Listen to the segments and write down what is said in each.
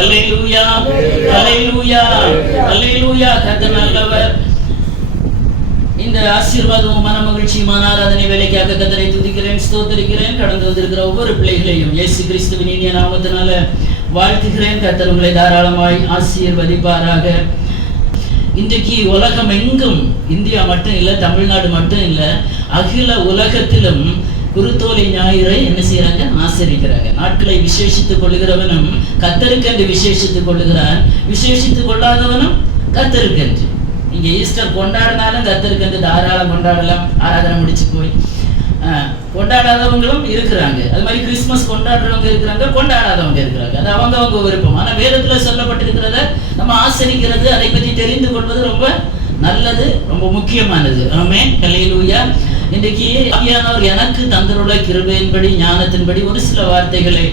அல்லேலூயா, அல்லேலூயா, அல்லேலூயா. கர்த்தர் நல்லவர். இந்த ஆசீர்வாதமும் மன மகிழ்ச்சியுமான ஆராதனை வேலைக்காக கர்த்தரை துதிக்கிறேன், ஸ்தோத்திரிக்கிறேன். கடந்து வந்திருக்கிற ஒவ்வொரு பிள்ளைகளையும் இயேசு கிறிஸ்துவின் இனிய நாமத்தினால வாழ்த்துகிறேன். கர்த்தர் உங்களை தாராளமாய் ஆசீர்வதிப்பாராக. இன்றைக்கு உலகம் எங்கும், இந்தியா மட்டும் இல்லை, தமிழ்நாடு மட்டும் இல்லை, அகில உலகத்திலும் குருத்தோலை ஞாயிறை என்ன செய்யறாங்க? ஆசரிக்கிறாங்க. நாட்களை விசேஷித்துக் கொள்ளுகிறவனும் கர்த்தருக்கென்று விசேஷித்துக் கொள்ளுகிறான், விசேஷித்துக் கொள்ளாதவனும் கர்த்தருக்கென்று. இங்க ஈஸ்டர் கொண்டாடினாலும் கர்த்தருக்கென்று தாராளம் கொண்டாடலாம். ஆராதனை முடிச்சு போய் கொண்டாடாதவங்களும் இருக்கிறாங்க. அது மாதிரி கிறிஸ்துமஸ் கொண்டாடுறவங்க இருக்கிறாங்க, கொண்டாடாதவங்க இருக்கிறாங்க. அது அவங்க விருப்பம். ஆனா வேதத்துல சொல்லப்பட்டிருக்கிறத நம்ம ஆசரிக்கிறது, அதை பற்றி தெரிந்து கொள்வது ரொம்ப நல்லது, ரொம்ப முக்கியமானது. ஆமென், அல்லேலூயா. இன்றைக்கு ஆவியானவர் எனக்கு தந்தருள்ள கிருபையின்படி, ஞானத்தின்படி ஒரு சில வார்த்தைகளை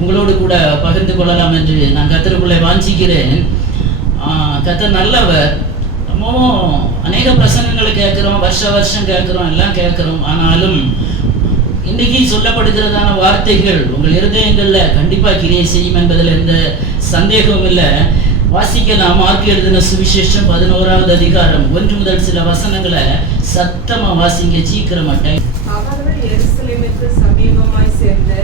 உங்களோடு கூட பகிர்ந்து கொள்ளலாம் என்று நான் கர்த்தருக்குள்ளே வாஞ்சிக்கிறேன். கர்த்தர் நல்லவர். அநேக பிரசங்கங்களை கேட்கிறோம், வருஷம் கேட்கிறோம், எல்லாம் கேட்கிறோம். ஆனாலும் இன்னைக்கு சொல்லப்படுகிறதான வார்த்தைகள் உங்கள் இருதயங்கள்ல கண்டிப்பா கிரியை செய்யும் என்பதில் எந்த சந்தேகமும் இல்லை. வாசிக்கலாம். மார்க் எழுதின சுவிசேஷம் 11வது அதிகாரம் 1 முதல் சில வசனங்களை சத்தமா வாசிங்க, சீக்கிரமா. அவர்கள் எருசலேமுக்கு சமீபமாய் சேர்ந்து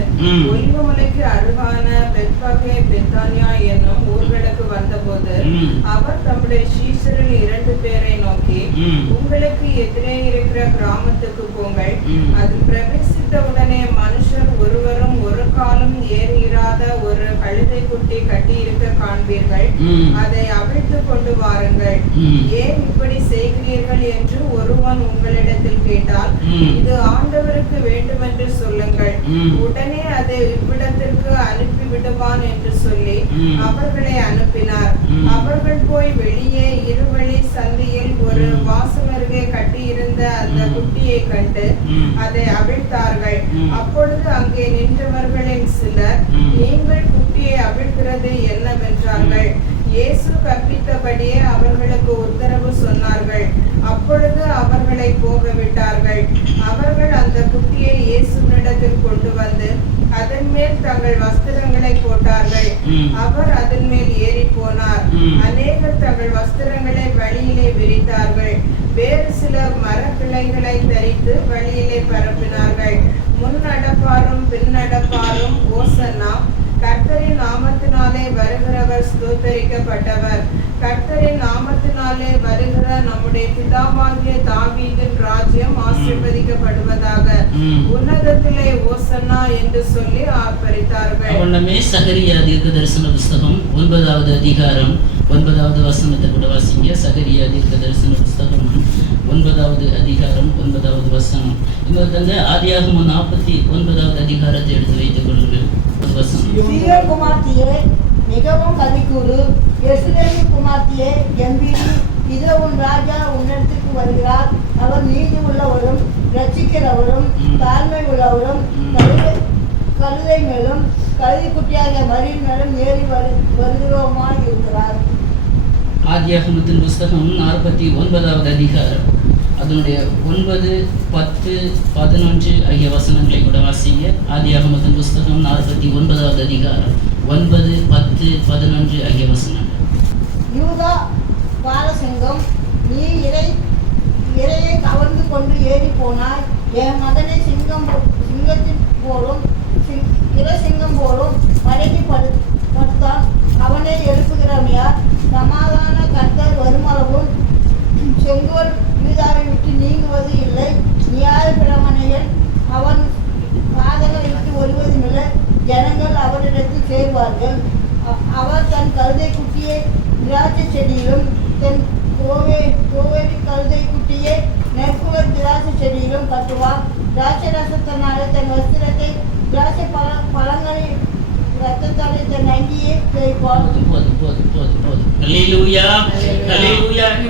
ஒலிவமலைக்கு அருகான பெத்பகே பெத்தானியா என்னும் ஊர்களுக்கு வந்தபோது அவர் தம்முடைய சீஷரில் 2 பேரை நோக்கி, உங்களுக்கு எதிரே இருக்கிற கிராமத்துக்கு போங்கள். அது பிரவேசித்தவுடனே மனுஷர் ஒருவரும் ஒரு காலம் ஏறியிராத ஒரு கழுதை குட்டி கட்டி இருக்க காண்பீர்கள். அதை அவிழ்த்து கொண்டு வாருங்கள். ஏன் இப்படி செய்கிறீர்கள் என்று ஒருவன் உங்களிடத்தில் கேட்டால், இது ஆண்டவருக்கு வேண்டுமென்று சொல்லுங்கள், உடனே அதை இவ்விடத்திற்கு அனுப்பி விடுவான் என்று சொல்லி அவர்களை அனுப்பினார். அவர்கள் போய் வெளியே இருவழி சந்தியில் ஒரு வாசலருகே கட்டியிருந்த அந்த குட்டியை கண்டு அதை அவிழ்த்தார்கள். அப்பொழுது அங்கே நின்றவர்களின் சிலர், நீங்கள் குட்டியை அவிழ்க்கிறது என்னவென்றார்கள். இயேசு கற்பித்தபடியே அவர்களுக்கு உத்தரவு சொன்னார்கள். அப்பொழுது அவர்களை போக விட்டார்கள். அவர்கள் அந்த குட்டியை இயேசுவினிடத்தில் கொண்டு வந்து அதன் மேல் தங்கள் வஸ்திரங்களை போட்டார்கள். அவர் அதன் மேல் ஏறி போனார். அநேகர் தங்கள் வஸ்திரங்களை வழியிலே விரித்தார்கள். வேறு சிலர் மரக்கிளைகளை தரித்து வழியிலே பரப்பினார்கள். முன்னடப்பாரும் பின்னடப்பாரும் ஓசன்னா, கர்த்தரின் நாமத்தினாலே வருகிறவர் ஸ்தோத்தரிக்கப்பட்டவர், கர்த்தரின் நாமத்தினாலே வருகிற நம்முடைய பிதாவாகிய தாவீதின் ராஜ்யம் ஆசீர்வதிக்கப்படுவதாக, உன்னதத்திலே ஓசன்னா என்று சொல்லி ஆர்ப்பரித்தார்கள். சகரியா தீர்க்கதரிசன புஸ்தகம் 9வது அதிகாரம் 9வது வசனத்தை கூட வாசிங்க. சகரியா தீர்க்கதரிசன புஸ்தகம் 9வது அதிகாரம் 9வது வசனம். இன்னொருத்தங்க ஆதியாகமம் 49வது அதிகாரத்தை எடுத்து வைத்துக் கொள்ளுங்கள். சீயோன் குமார்த்தியே மிகவும் கவிக்கூறு, எருசலேமு குமார்த்தியே கம்பீரி, இதோ உன் ராஜா உன்னிடத்துக்கு வருகிறார். அவர் நீதி உள்ளவரும் ரட்சிக்கிறவரும் தாழ்மை உள்ளவரும் கழுதை மேலும் கழுதை குட்டியாகிய மரியின் மேலும் ஏறி வருகிறோமாய் இருக்கிறார். ஆதியாகமத்தின் புஸ்தகம் 49வது அதிகாரம் அதனுடைய 9, 10, 11 ஆகிய வசனங்களை கூட வாசிங்க. ஆதியாகமத்தின் புஸ்தகம் 49வது அதிகாரம் 9, 10, 11 ஆகிய வசனங்கள். யூதா பாலசிங்கம், நீ இரையை கவர்ந்து கொண்டு ஏறி போனாய். என் மகனை சிங்கத்தின் போலும் சிங்கம் போலும் மடக்கி படுத்தான். அவனை எழுப்புகிறவன் யார்? சமாதான கர்த்தர் வருமளவும் செங்கோல் யூதாவை விட்டு நீங்குவது இல்லை. நியாய பிரமாணிகள் அவன் பாதங்களை விட்டு வருவதும் இல்லை. ஜனங்கள் அவரிடத்தில் சேர்வார்கள். அவர் தன் கழுதை குட்டியை திராட்சை செடியிலும் தன் கோவேரி கழுதை குட்டியை நெற்குவர் திராட்சை செடியிலும் கட்டுவார். திராட்சை ரசத்தினாலே தன் வஸ்திரத்தை, திராட்சை பழங்களை ரத்தத்தாலே தன் அங்கியை தேய்ப்பார்.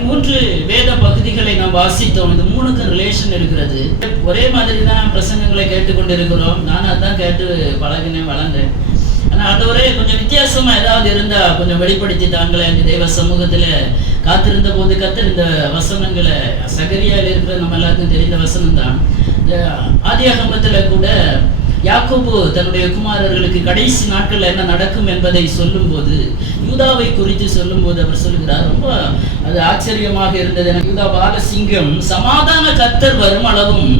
மூன்று வேத பகுதிகளை நாம் வாசித்தோம். இந்த 3க்கும் ரிலேஷன் இருக்கிறது. ஒரே மாதிரி தான் பிரசங்கங்களை கேட்டுக்கொண்டிருக்கிறோம். நான் அதான் கேட்டு பழகினேன், வளர்ந்தேன். ஆனால் அதுவரை கொஞ்சம் வித்தியாசமா ஏதாவது இருந்தா கொஞ்சம் வெளிப்படுத்தி தாங்களே. அந்த தெய்வ சமூகத்துல காத்திருந்த போது கர்த்தர் இந்த வசனங்களை, சகரியாவில் இருக்கிற நம்ம எல்லாருக்கும் தெரிந்த வசனம் தான். ஆதியாகமத்துல கூட யாக்கோபு தன்னுடைய குமாரர்களுக்கு கடைசி நாட்கள் என்ன நடக்கும் என்பதை சொல்லும்போது, யூதாவை குறித்து சொல்லும்போது அவர் சொல்கிறார், ரொம்ப அது ஆச்சரியமாக இருந்தது. யூதா பாலசிங்கம், சமாதான கர்த்தர் வரும் அளவும்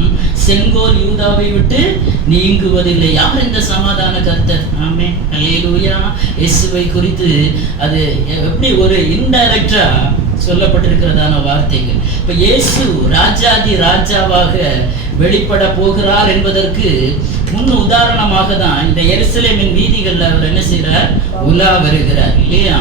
செங்கோல் யூதாவை விட்டு நீங்குவதில்லை. யார் இந்த சமாதான கர்த்தர்? ஆமென், அல்லேலூயா. இயேசுவை குறித்து அது எப்படி ஒரு இன்டைரக்டா சொல்லப்பட்டிருக்கிறதான வார்த்தைகள். இப்ப இயேசு ராஜாதி ராஜாவாக வெளிப்பட போகிறார் என்பதற்கு முன் உதாரணமாக தான் இந்த எருசலேமின் வீதிகள்ல அவர் என்ன செய்யறார்? உலா வருகிறார் இல்லையா?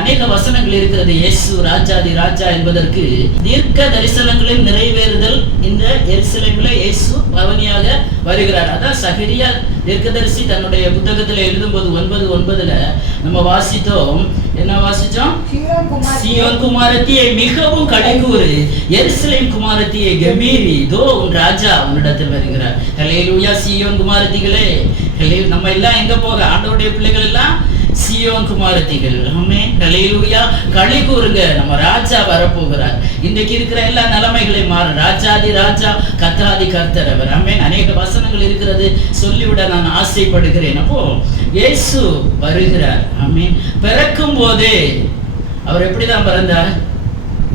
அநேக வசனங்கள் இருக்கிறது. இயேசு ராஜாதி ராஜா என்பதற்கு தீர்க்க தரிசனங்களில் நிறைவேறுதல். இந்த எருசலேமில் இயேசு பவனியாக வருகிறார். அதான் சகரியா தீர்க்கதரிசி தன்னுடைய புத்தகத்தில் எழுதும்போது 9:9 நம்ம வாசித்தோம். என்ன வாசிச்சோம்? சீயோன் குமாரத்தியை மிகவும் களிகூறு, எருசலேம் குமாரத்தியை கம்பீரி, தோ உன் ராஜா உன்னிடத்தில் வருகிறார். ஹல்லேலூயா. சீயோன் குமாரத்திகளே, நம்ம எல்லாம் எங்க போக? ஆண்டவருடைய பிள்ளைகள் எல்லாம் சீயோன் குமாரத்திகள். ஆமென், ஹல்லேலூயா. களி கூறுங்க, நம்ம ராஜா வரப்போகிறார். இன்றைக்கு இருக்கிற எல்லா நிலைமைகளையும் மாற ராஜாதி ராஜா கர்த்தாதி கர்த்தர் அவர். ஆமென். அநேக வசனங்கள் இருக்கிறது, சொல்லிவிட நான் ஆசைப்படுகிறேன். அப்போ இயேசு வருகிறார். ஆமென். பிறக்கும் போதே அவர் எப்படிதான் பிறந்தார்?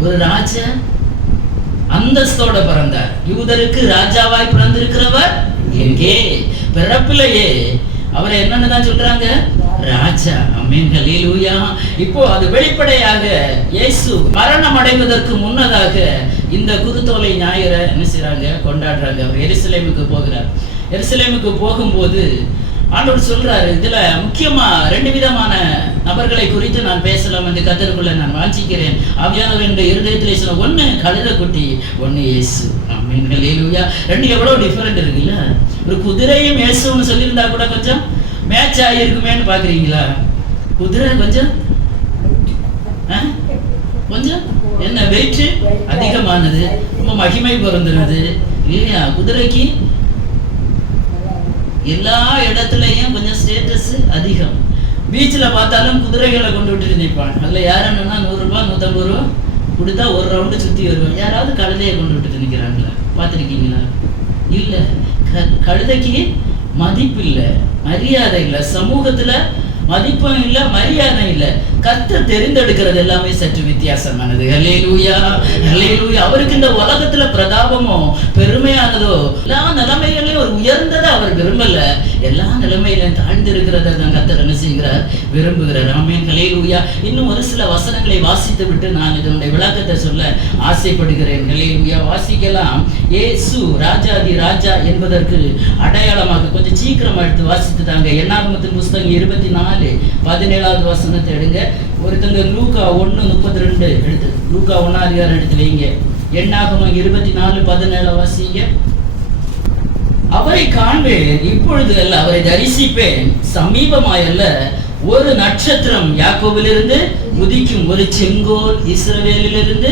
ஒரு ராஜா அந்தஸ்தோட பிறந்தார். யூதருக்கு ராஜாவாய் பிறந்திருக்கிறவர் எங்கே? பிறப்பிலேயே அவரை என்னன்னு தான் சொல்றாங்க? ராஜா. ஆமென், ஹல்லேலூயா. இப்போ அது வெளிப்படையாக இயேசு மரணம் அடைவதற்கு முன்னதாக இந்த குருத்தோலை ஞாயிறை என்ன செய்றாங்க? கொண்டாடுறாங்க. அவர் எருசலேமுக்கு போகிறார். எருசலேமுக்கு போகும்போது ஆண்டவர் சொல்றாரு, இதுல முக்கியமா 2 விதமான நபர்களை குறித்து நான் பேசலாம் என்று கர்த்தருக்குள்ள நான் வாஞ்சிக்கிறேன். ஆவியானவர் என்னுடைய இருதயத்திலே சொன்ன, ஒண்ணு கழுதைக்குட்டி, ஒண்ணு இயேசு. ஆமென், ஹல்லேலூயா. 2 எவ்வளவு டிஃபரெண்ட் இருக்குல்ல? ஒரு குதிரையும் இயேசுன்னு சொல்லியிருந்தா கூட கொஞ்சம் மேட்ச் ஆகியிருக்குமேன்னு பாக்குறீங்களா? குதிரை கொஞ்சம் கொஞ்சம் என்ன வெயிட் அதிகமானது, ரொம்ப மகிமை பொருந்துறது இல்லையா? குதிரைக்கு எல்லா இடத்துலையும் கொஞ்சம் ஸ்டேட்டஸ் அதிகம். பீச்சில் பார்த்தாலும் குதிரைகளை கொண்டு விட்டுட்டு நிற்பாங்க. அதில் யாருன்னா 100 ரூபா 150 ரூபா கொடுத்தா ஒரு ரவுண்டு சுற்றி வருவாங்க. யாராவது கழுதையை கொண்டு விட்டுட்டு நிற்கிறாங்களா? பார்த்துருக்கீங்களா? இல்லை. கழுதைக்கு மதிப்பு இல்லை, மரியாதை இல்லை, சமூகத்துல மதிப்பும் இல்லை, மரியாதை இல்லை. கர்த்தர் தெரிந்தெடுக்கிறது எல்லாமே சற்று வித்தியாசமானது. ஹல்லேலூயா, ஹல்லேலூயா. அவருக்கு இந்த உலகத்துல பிரதாபமோ பெருமையானதோ எல்லா நிலைமைகளையும் ஒரு உயர்ந்ததை அவர் விரும்பல. எல்லா நிலைமையிலும் தாழ்ந்து இருக்கிறத தான் கர்த்தர் என்ன செய்கிறார்? விரும்புகிறார். ஆமென், ஹல்லேலூயா. இன்னும் ஒரு சில வசனங்களை வாசித்து விட்டு நான் இதனுடைய விளக்கத்தை சொல்ல ஆசைப்படுகிறேன். ஹல்லேலூயா. வாசிக்கலாம். இயேசு ராஜாதி ராஜா என்பதற்கு அடையாளமாக கொஞ்சம் சீக்கிரமா எடுத்து வாசித்து தாங்க. என்னாகமத்தின் புஸ்தகம் 24:17 வசனத்தை எடுங்க. ஒருத்தங்க லூக்கா 1:32 எடுத்து, லூக்கா 1 எடுத்து வைங்க. என்னாகமம் 24:17 வாசிங்க. அவரை காண்பேன், இப்பொழுது அல்ல, அவரை தரிசிப்பேன், சமீபமாயல்ல. ஒரு நட்சத்திரம் யாக்கோபிலிருந்து உதிக்கும், ஒரு செங்கோல் இஸ்ரவேலிலிருந்து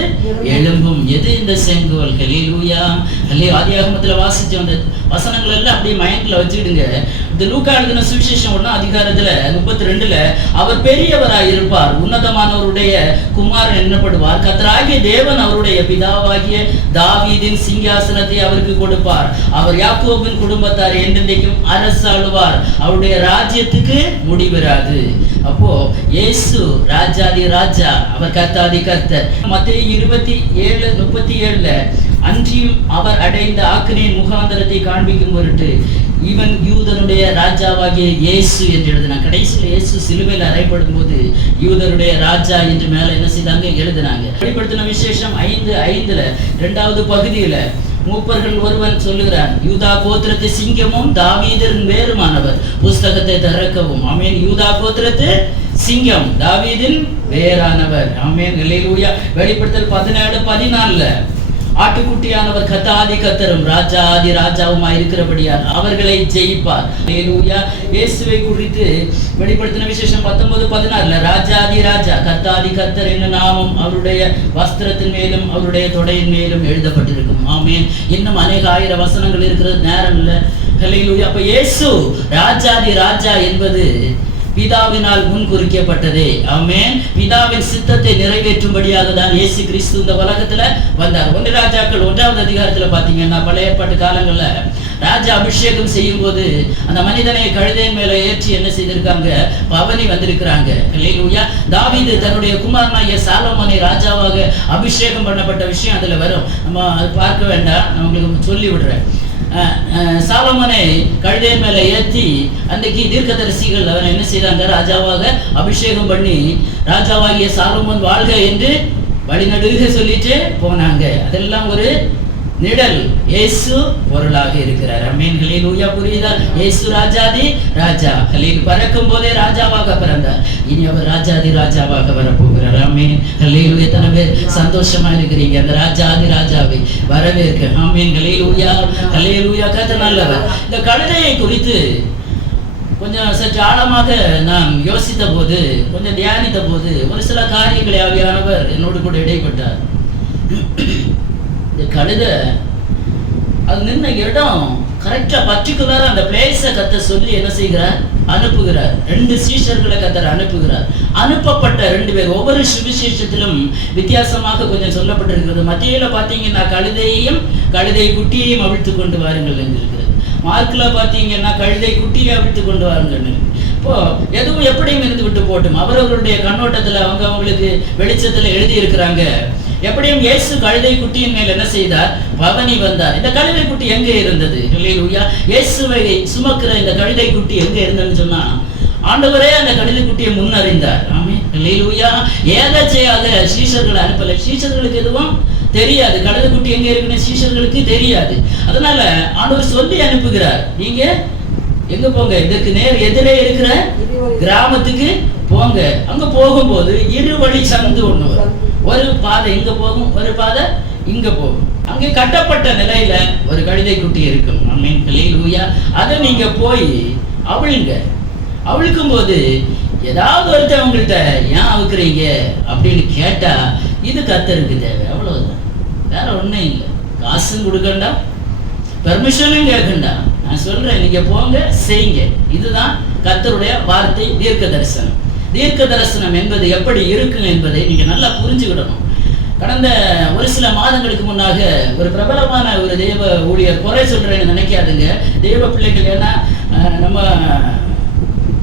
எழும்பும். எது இந்த செங்கோல்? ஹல்லேலூயா. ஆதியாகமத்துல வாசிச்ச அந்த வசனங்கள் எல்லாம் அப்படியே மைண்ட்ல வச்சுக்கிடுங்க. இந்த லூக்கா எழுதின சுவிசேஷம் 1:32 அவர் பெரியவராய் இருப்பார், உன்னதமானவருடைய குமாரன் என்னப்படுவார், கர்த்தராகிய தேவன் அவருடைய பிதாவாகிய தாவீதின் சிங்காசனத்தை அவருக்கு கொடுப்பார், அவர் யாக்கோபின் குடும்பத்தார் என்றென்றைக்கும் அரசாளுவார், அவருடைய ராஜ்யத்துக்கு முடிவிராது. அப்போ இயேசு ராஜாதி ராஜா, அவர் கர்த்தாதி கர்த்தர். மத்தேயு 27:37 அன்றியும் அவர் அடைந்த ஆக்கினையின் முகாந்தரத்தை காண்பிக்கும் பொருட்டு இவன் யூதனுடைய ராஜாவாகிய இயேசு என்று எழுதினாங்க. கடைசியில் இயேசு சிலுவையில் அறையப்படும் போது யூதருடைய ராஜா என்று மேல என்ன செய்தாங்க? எழுதினாங்க. வெளிப்படுத்தின விசேஷம் 5:5 2வது பகுதியில மூப்பர்கள் ஒருவன் சொல்லுகிறான், யூதா கோத்திரத்து சிங்கமும் தாவீதின் வேறுமானவர், புஸ்தகத்தை திறக்கவும். ஆமென். யூதா கோத்திரத்து சிங்கம், தாவீதின் வேறானவர். ஆமென், ஹல்லேலூயா. வெளிப்படுத்தல் 17:14 ஆட்டுக்குட்டியானவர் கர்த்தாதி கர்த்தரும் ராஜாதி ராஜாவுமாய் இருக்கிறபடியால் அவர்களை ஜெயிப்பார். ஹல்லேலூயா. இயேசுவை குறித்து வெளிப்படுத்தின விசேஷம் 19:16 ராஜாதி ராஜா கர்த்தாதி கர்த்தர் என்னும் நாமம் அவருடைய வஸ்திரத்தின் மேலும் அவருடைய தொடையின் மேலும் எழுதப்பட்டிருக்கும். ஆமென். இன்னும் அநேக ஆயிரம் வசனங்கள் இருக்கிறது, நேரம் இல்லை. ஹல்லேலூயா. அப்ப இயேசு ராஜாதி ராஜா என்பது பிதாவினால் முன் குறிக்கப்பட்டதே. ஆமென். பிதாவின் சித்தத்தை நிறைவேற்றும்படியாக தான் இயேசு கிறிஸ்து இந்த உலகத்துல வந்தார். 1 ராஜாக்கள் 1வது அதிகாரத்துல பாத்தீங்கன்னா, பழைய ஏற்பாட்டு காலங்கள்ல ராஜா அபிஷேகம் செய்யும் போது அந்த மனிதனை கழுதையின் மேல ஏற்றி என்ன செய்திருக்காங்க, பவனி வந்திருக்கிறாங்க. அல்லேலூயா. தாவீது தன்னுடைய குமாரனாகிய சாலமோனை ராஜாவாக அபிஷேகம் பண்ணப்பட்ட விஷயம் அதுல வரும். நம்ம அது பார்க்க வேண்டாம், நான் உங்களுக்கு சொல்லி விடுறேன். சாலமோனை கழுதையின் மேல ஏற்றி அன்றைக்கு தீர்க்கதரிசிகள் அவனை என்ன செய்தாங்க, ராஜாவாக அபிஷேகம் பண்ணி ராஜாவாகிய சாலமோன் வாழ்க என்று வழிநடுக சொல்லிட்டு போனாங்க. அதெல்லாம் ஒரு நிழல். இயேசு பொருளாக இருக்கிறார். ஆமென். ஹல்லேலூயா. புரியுதா? இயேசு ராஜாதி ராஜா. ஹல்லேலூயா. பறக்கும் போதே ராஜாவாக பிறந்தார். இனி அவர் ராஜாதி ராஜாவாக வரப்போகிறார். ஆமென். ஹல்லேலூயா. எத்தனை பேர் சந்தோஷமா இருக்கிறீங்க அந்த ராஜாதி ராஜாவை வரவேற்க? ஆமென். ஹல்லேலூயா. ஹல்லேலூயா. கர்த்தர் நல்லவர். இந்த கழுதையை குறித்து கொஞ்சம் சற்று ஆழமாக நான் யோசித்த போது, கொஞ்சம் தியானித்த போது ஒரு சில காரியங்களை ஆவியானவர் என்னோடு கூட இடைப்பட்டார். இந்த கழுதை அது நின்ன இடம் கரெக்டா பர்டிகுலரா அந்த பிளேஸை கர்த்தர் சொல்லி என்ன செய்கிறார், அனுப்புகிறார். 2 சீஷர்களை கர்த்தர் அனுப்புகிறார். அனுப்பப்பட்ட 2 பேர் ஒவ்வொரு சுவிசேஷத்திலும் வித்தியாசமாக கொஞ்சம் சொல்லப்பட்டிருக்கிறது. மத்தியில பார்த்தீங்கன்னா கழுதையையும் கழுதை குட்டியையும் அவிழ்த்து கொண்டு வாருங்கள் என்று இருக்கிறது. மார்க்கில் பார்த்தீங்கன்னா கழுதை குட்டியை அவிழ்த்து கொண்டு வாருங்கன்னு. இப்போ எதுவும் எப்படியும் இருந்து விட்டு போட்டும், அவரவர்களுடைய கண்ணோட்டத்தில் அவங்களுக்கு வெளிச்சத்தில் எழுதி இருக்கிறாங்க. எப்படியும் இயேசு கழுதை குட்டியின் மேல் என்ன செய்தார், பவனி வந்தார். இந்த கழுதை குட்டி எங்கே இருந்தது? அல்லேலூயா. இயேசுவை சுமக்கிற இந்த கழுதை குட்டி எங்கே இருந்ததுன்னு சொன்னா, ஆண்டவரே அந்த கழுதை குட்டியை முன்னறிந்தார். ஆமென். அல்லேலூயா. ஏதாச்சையாக சீஷர்களை அனுப்பலை. சீஷர்களுக்கு எதுவும் தெரியாது, கழுதை குட்டி எங்க இருக்குன்னு சீஷர்களுக்கு தெரியாது. அதனால ஆண்டவர் சொல்லி அனுப்புகிறார், நீங்க எங்க போங்க, இதற்கு நேர் எதிரே இருக்கிற கிராமத்துக்கு போங்க. அங்க போகும்போது 2 வழி சந்து ஒண்ணு வரும். ஒரு பாதை இங்க போகும், ஒரு பாதை இங்க போகும். அங்கே கட்டப்பட்ட நிலையில ஒரு கழுதை குட்டி இருக்கும். ஆமென். ஹல்லேலூயா. அதை நீங்க போய் அவிழுங்க. அவிழ்க்கும் போது ஏதாவது ஒருத்தர் உங்கள்கிட்ட ஏன் அவுக்குறீங்க அப்படின்னு கேட்டா, இது கர்த்தருக்கு தேவை, அவ்வளவுதான், வேற ஒன்றும் இல்லை. காசும் கொடுக்கண்டா, பெர்மிஷனும் கேட்கண்டா. நான் சொல்றேன், நீங்க போங்க, செய்யுங்க. இதுதான் கர்த்தருடைய வார்த்தை. தீர்க்க தரிசனம். தீர்க்க தரிசனம் என்பது எப்படி இருக்கும் என்பதை நீங்க நல்லா புரிஞ்சுக்கிடணும். கடந்த ஒரு சில மாதங்களுக்கு முன்னாக ஒரு பிரபலமான ஒரு தெய்வ ஊழியர், குறை சொல்றேன்னு நினைக்காதுங்க, தெய்வ பிள்ளைகள், ஏன்னா நம்ம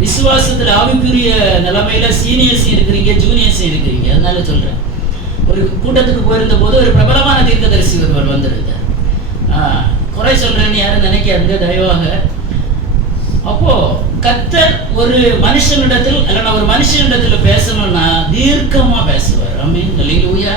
விசுவாசத்தில் ஆவிக்குரிய நிலைமையில சீனியர்ஸும் இருக்கிறீங்க, ஜூனியர்ஸும் இருக்கிறீங்க. அதனால சொல்றேன், ஒரு கூட்டத்துக்கு போயிருந்த போது ஒரு பிரபலமான தீர்க்கதரிசி ஒருவர் வந்திருந்தார். குறை சொல்றேன்னு யாரும் நினைக்காதுங்க, தயவாக. அப்போ கர்த்தர் ஒரு மனுஷனிடத்தில் அல்லனா ஒரு மனுஷனிடத்துல பேசணும்னா தீர்க்கமா பேசுவார். ஆமென். ஹல்லேலூயா.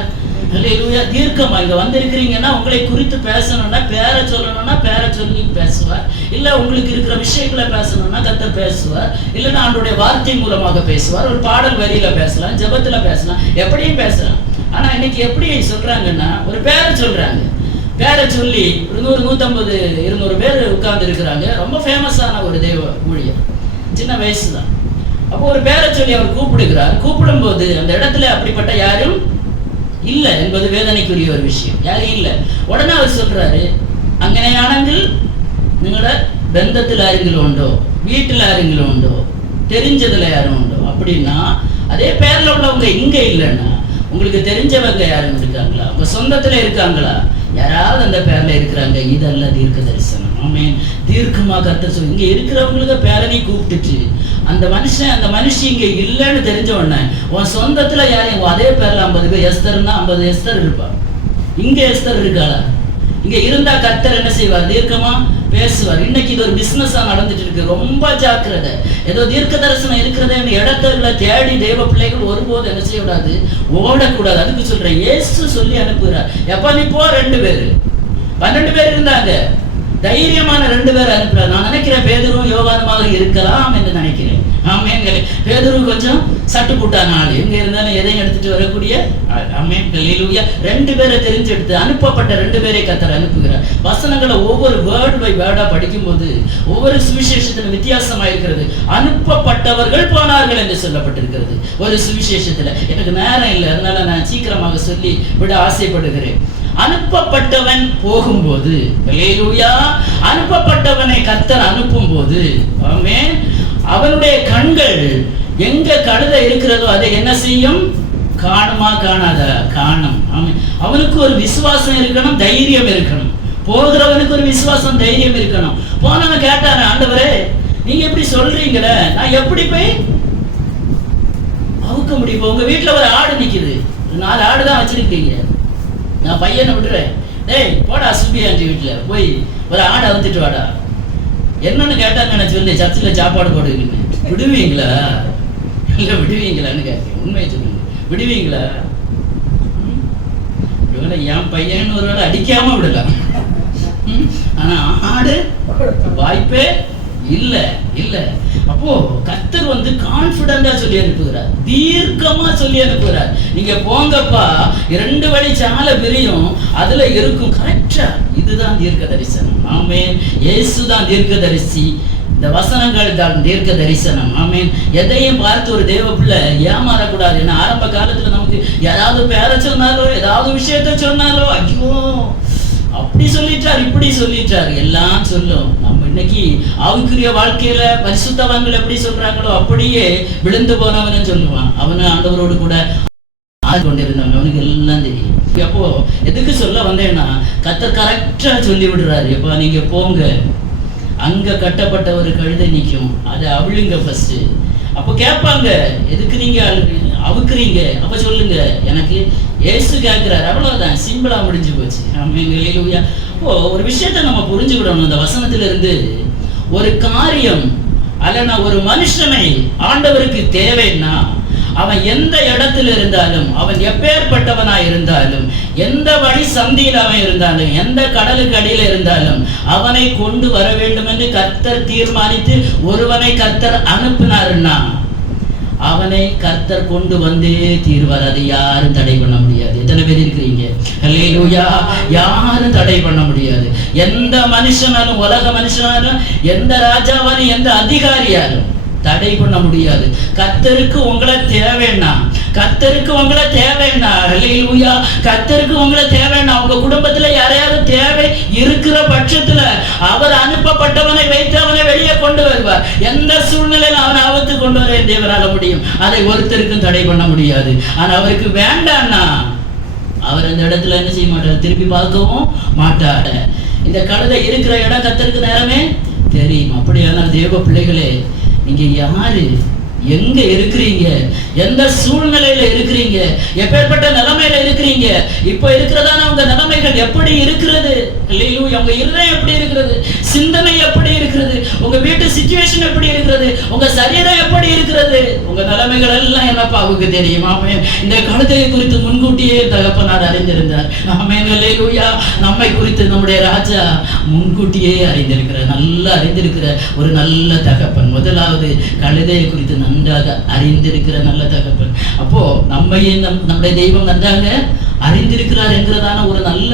ஹல்லேலூயா. தீர்க்கமா இங்க வந்திருக்கிறீங்கன்னா உங்களை குறித்து பேசணும்னா, பேரை சொல்லணும்னா பேரை சொல்லி பேசுவார். இல்ல உங்களுக்கு இருக்கிற விஷயங்களை பேசணும்னா கர்த்தர் பேசுவார். இல்லைன்னா ஆண்டவருடைய வார்த்தை மூலமாக பேசுவார். ஒரு பாடல் வரியில பேசலாம், ஜெபத்துல பேசலாம், எப்படியும் பேசலாம். ஆனா இன்னைக்கு எப்படி சொல்றாங்கன்னா, ஒரு பேரை சொல்றாங்க. பேரை சொல்லி 100, 150, 200 பேர் உட்கார்ந்து இருக்கிறாங்க. ரொம்ப ஃபேமஸான ஒரு தெய்வ ஊழியர், சின்ன வயசு தான். அப்போ ஒரு பேரை சொல்லி அவர் கூப்பிடுகிறார். கூப்பிடும்போது அந்த இடத்துல அப்படிப்பட்ட யாரும் இல்லை என்பது வேதனைக்குரிய ஒரு விஷயம். யாரும் இல்லை. உடனே அவர் சொல்றாரு, അങ്ങനെയാണെങ്കിൽ നിങ്ങളുടെ ബന്ധത്തിൽ ആരെങ്കിലും ഉണ്ടോ, വീട്ടിൽ ആരെങ്കിലും ഉണ്ടോ, தெரிஞ்சதுல யாரும் உண்டோ அப்படின்னா, அதே பேர்ல உள்ளவங்க இங்க இல்லைன்னா உங்களுக்கு தெரிஞ்சவங்க யாரும் இருக்காங்களா, உங்க சொந்தத்துல இருக்காங்களா, யாராவது அந்த பேர்ல இருக்கிறாங்க. இதெல்லாம் தீர்க்க தரிசனம். ஆமென். தீர்க்கமா கர்த்தர் சொல்லி இங்க இருக்கிறவங்களுக்கு பேரனை கூப்பிட்டுச்சு, அந்த மனுஷன் அந்த மனுஷி இங்க இல்லைன்னு தெரிஞ்ச உடனே உன் சொந்தத்துல யாரையும் அதே பேர்ல 50 பேர் எஸ்தர்னா 50 எஸ்தர் இருப்பா. இங்க எஸ்தர் இருக்காளா? இங்க இருந்தா கர்த்தர் என்ன செய்வார், தீர்க்கமா பேசுவார். இன்னைக்கு இது ஒரு பிசினஸா நடந்துட்டு இருக்கு. ரொம்ப ஜாக்கிரதை. ஏதோ தீர்க்க தரிசனம் இருக்கிறத இடத்துல தேடி தேவ பிள்ளைகள் ஒருபோது என்ன செய்யக்கூடாது, ஓடக்கூடாது. அதுக்கு சொல்றேன், இயேசு சொல்லி அனுப்புகிறார். எப்ப நீ போ, 2 பேர் 12 பேர் இருந்தாங்க, தைரியமான 2 பேர் அனுப்புறார். நான் நினைக்கிறேன் பேதுருவும் யோவானுமாக இருக்கலாம் என்று நினைக்கிறேன். ஆமென். பேதுரு கொஞ்சம் சட்டு புட்டான ஆள், எங்க இருந்தாலும் எதையும் எடுத்துட்டு வரக்கூடிய ஆள். ஆமென். ஹல்லேலூயா. 2 பேரை தெரிஞ்செடுத்து அனுப்பப்பட்ட 2 பேரை கர்த்தர் அனுப்புகிறார். வசனங்களை ஒவ்வொரு வேர்ட் பை வேர்டா படிக்கும்போது ஒவ்வொரு சுவிசேஷத்திலும் வித்தியாசமா இருக்கிறது. அனுப்பப்பட்டவர்கள் போனார்கள் என்று சொல்லப்பட்டிருக்கிறது ஒரு சுவிசேஷத்துல. எனக்கு நேரம் இல்லை, அதனால நான் சீக்கிரமாக சொல்லி விட ஆசைப்படுகிறேன். அனுப்பப்பட்டவன் போகும்போது, ஹல்லேலூயா, அனுப்பப்பட்டவனை கர்த்தர் அனுப்பும் போது, ஆமென், அவனுடைய கண்கள் எங்க கழுதை இருக்கிறதோ அதை என்ன செய்யும், காணுமா காணாதா, காணும். ஆமென். அவனுக்கு ஒரு விசுவாசம் இருக்கணும், தைரியம் இருக்கணும். போகிறவனுக்கு ஒரு விசுவாசம் தைரியம் இருக்கணும். போனவன் கேட்டாரு, ஆண்டவரே நீங்க எப்படி சொல்றீங்களே, நான் எப்படி போய் அவுக்க முடியும்? உங்க வீட்டுல ஒரு ஆடு நிக்குது, 4 ஆடு தான் வச்சிருக்கீங்க, நான் பையனை விட்டுறேன், டேய் போடா சுப்பியாண்டி வீட்டுல போய் ஒரு ஆடை வந்துட்டு வாடா. என்னன்னு கேட்டாங்க, நான் சொல்லி சர்ச்சில் சாப்பாடு போடுவீங்க, விடுவீங்களா? இல்ல விடுவீங்களான்னு கேட்க, உண்மையை சொல்லுங்க, விடுவீங்களா? ஒருவேளை என் பையன் ஒருவேளை அடிக்காம விடலாம், ஆனா ஆடு வாய்ப்பே இல்ல இல்ல. அப்போ கர்த்தர் வந்து கான்பிடண்டா சொல்லி அனுப்புகிறார், தீர்க்கமா சொல்லி அனுப்புகிறார். நீங்க போங்கப்பா, 2 வழி சாலை பிரியும், அதுல இருக்கும் கரெக்டா. இதுதான் தீர்க்க தரிசனம். ஆமென். இயேசுதான் தீர்க்க தரிசி, இந்த வசனங்கள் தான் தீர்க்க தரிசனம். ஆமென். எதையும் பார்த்து ஒரு தேவ பிள்ளை ஏமாறக்கூடாது. ஏன்னா ஆரம்ப காலத்துல நமக்கு யாராவது பேர சொன்னாலோ ஏதாவது விஷயத்த சொன்னாலோ, ஐயோ அப்படி சொல்லிட்டார் இப்படி சொல்லிட்டார் எல்லாம் சொல்லும். நம்ம இன்னைக்கு ஆவிக்குரிய வாழ்க்கையில பரிசுத்தவான்கள் எப்படி சொல்றாங்களோ அப்படியே விழுந்து போனவன்னு சொல்லுவான். அவனு ஆண்டவரோடு கூட கொண்டிருந்தவன், அவனுக்கு எல்லாம் தெரியும். அப்போ எதுக்கு சொல்ல வந்தேன்னா, கர்த்தர் கரெக்டா சொல்லி விடுறாரு, எப்ப நீங்க போங்க, அங்க கட்டப்பட்ட ஒரு கழுதை நிற்கும், அதை அவிழுங்க ஃபர்ஸ்ட். அப்போ கேட்பாங்க, எதுக்கு நீங்க அவுக்குறீங்க? அப்ப சொல்லுங்க, எனக்கு இயேசு கேட்கிறாரு, அவ்வளவுதான், சிம்பிளா முடிஞ்சு போச்சு. ஹல்லேலூயா. ஓ, ஒரு விஷயத்தை நம்ம புரிஞ்சுக்கிடணும். இந்த வசனத்திலிருந்து ஒரு காரியம் அல்லனா ஒரு மனுஷனை ஆண்டவருக்கு தேவைன்னா, அவன் எந்த இடத்துல இருந்தாலும், அவன் எப்பேற்பட்டவனா இருந்தாலும், எந்த வழி சந்தியில் அவன் இருந்தாலும், எந்த கடலுக்கு அடியில் இருந்தாலும், அவனை கொண்டு வர வேண்டும் என்று கர்த்தர் தீர்மானித்து ஒருவனை கர்த்தர் அனுப்பினாருன்னா, அவனை கர்த்தர் கொண்டு வந்தே தீர்வார். அதை யாரும் தடை பண்ண முடியாது. எத்தனை பேர் இருக்கிறீங்க? ஹல்லேலூயா. யாரும் தடை பண்ண முடியாது. எந்த மனுஷனாலும், உலக மனுஷனாலும், எந்த ராஜாவாலும், எந்த அதிகாரியாலும் தடை பண்ண முடியாது. கர்த்தருக்கு உங்களை தேவைன்னா, கர்த்தருக்கு உங்களை தேவைன்னா, ஹல்லேலூயா, கர்த்தருக்கு உங்களை தேவைன்னா, உங்க குடும்பத்துல யாரையாவது தேவை இருக்கிற பட்சத்துல அவர் அனுப்பப்பட்டவனை வைத்து அவனை வெளியே கொண்டு வருவார். எந்த சூழ்நிலையில அவனை ஆபத்து கொண்டு வர தேவரால முடியும். அதை ஒருத்தருக்கும் தடை பண்ண முடியாது. ஆனா அவருக்கு வேண்டான்னா அவர் அந்த இடத்துல என்ன செய்ய மாட்டார், திருப்பி பார்க்கவும் மாட்டார். இந்த கழுதை இருக்கிற இடம் கர்த்தருக்கு நேரமே தெரியும். அப்படியான தேவ பிள்ளைகளே, நீங்க யாரு, எங்க இருக்கிறீங்க, எந்த சூழ்நிலையில இருக்கிறீங்க, எப்பேற்பட்ட நிலைமையில இருக்கிறீங்க, இப்ப இருக்கிறதான உங்க நிலைமைகள் எப்படி இருக்கிறது, உங்க இருதயம் எப்படி இருக்கிறது, சிந்தனை எப்படி இருக்கிறது, உங்க வீட்டு சிச்சுவேஷன் எப்படி இருக்கிறது, உங்க சரீரம் எப்படி இருக்கிறது, உங்க நிலைமைகள் எல்லாம் என்னப்பா அவருக்கு தெரியும். ஆமென். இந்த கழுதையை குறித்து முன்கூட்டியே தகப்பனார் அறிந்திருந்தார். ஆமென். ஹல்லேலூயா. நம்மை குறித்து நம்முடைய ராஜா முன்கூட்டியே அறிந்திருக்கிறார், நல்லா அறிந்திருக்கிற ஒரு நல்ல தகப்பன். முதலாவது கழுதையை குறித்து நன்றாக அறிந்திருக்கிற நல்ல தகப்பன். அப்போ நம்மையே நம்முடைய தெய்வம் நன்றாக அறிந்திருக்கிறார் என்கிறதான ஒரு நல்ல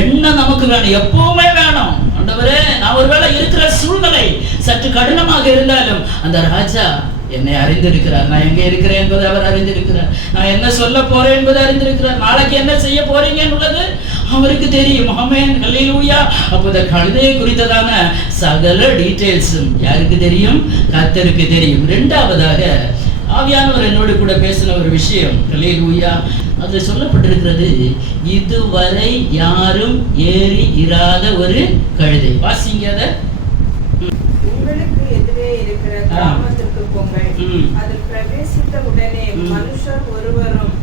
எண்ணம் நமக்கு வேணும், எப்பவுமே வேணும். ஆண்டவரே, நான் ஒருவேளை இருக்கிற சூழ்நிலை சற்று கடினமாக இருந்தாலும் அந்த ராஜா என்னை அறிந்திருக்கிறார், நான் எங்க இருக்கிறேன் என்பதை அவர் அறிந்திருக்கிறார், நான் என்ன சொல்ல போறேன் என்பதை அறிந்திருக்கிறார், நாளைக்கு என்ன செய்ய போறீங்க என்பது அவருக்கு தெரியும். ஆமென். ஹல்லேலூயா. அப்போ இந்த கழுதையை குறித்ததான சகல டீடைல்ஸும் யாருக்கு தெரியும்? கர்த்தருக்கு தெரியும். இரண்டாவதாக ஆவியானவர் என்னோடு கூட பேசின ஒரு விஷயம், ஹல்லேலூயா, அது சொல்லப்பட்டிருக்கிறது, இதுவரை யாரும் ஏறி இராத ஒரு கழுதை. வாசிங்க அதை. உங்களுக்கு எதிரே இருக்கிற கிராமத்திற்கு போங்கள், அதில் பிரவேசித்த உடனே மனுஷர் ஒருவரும்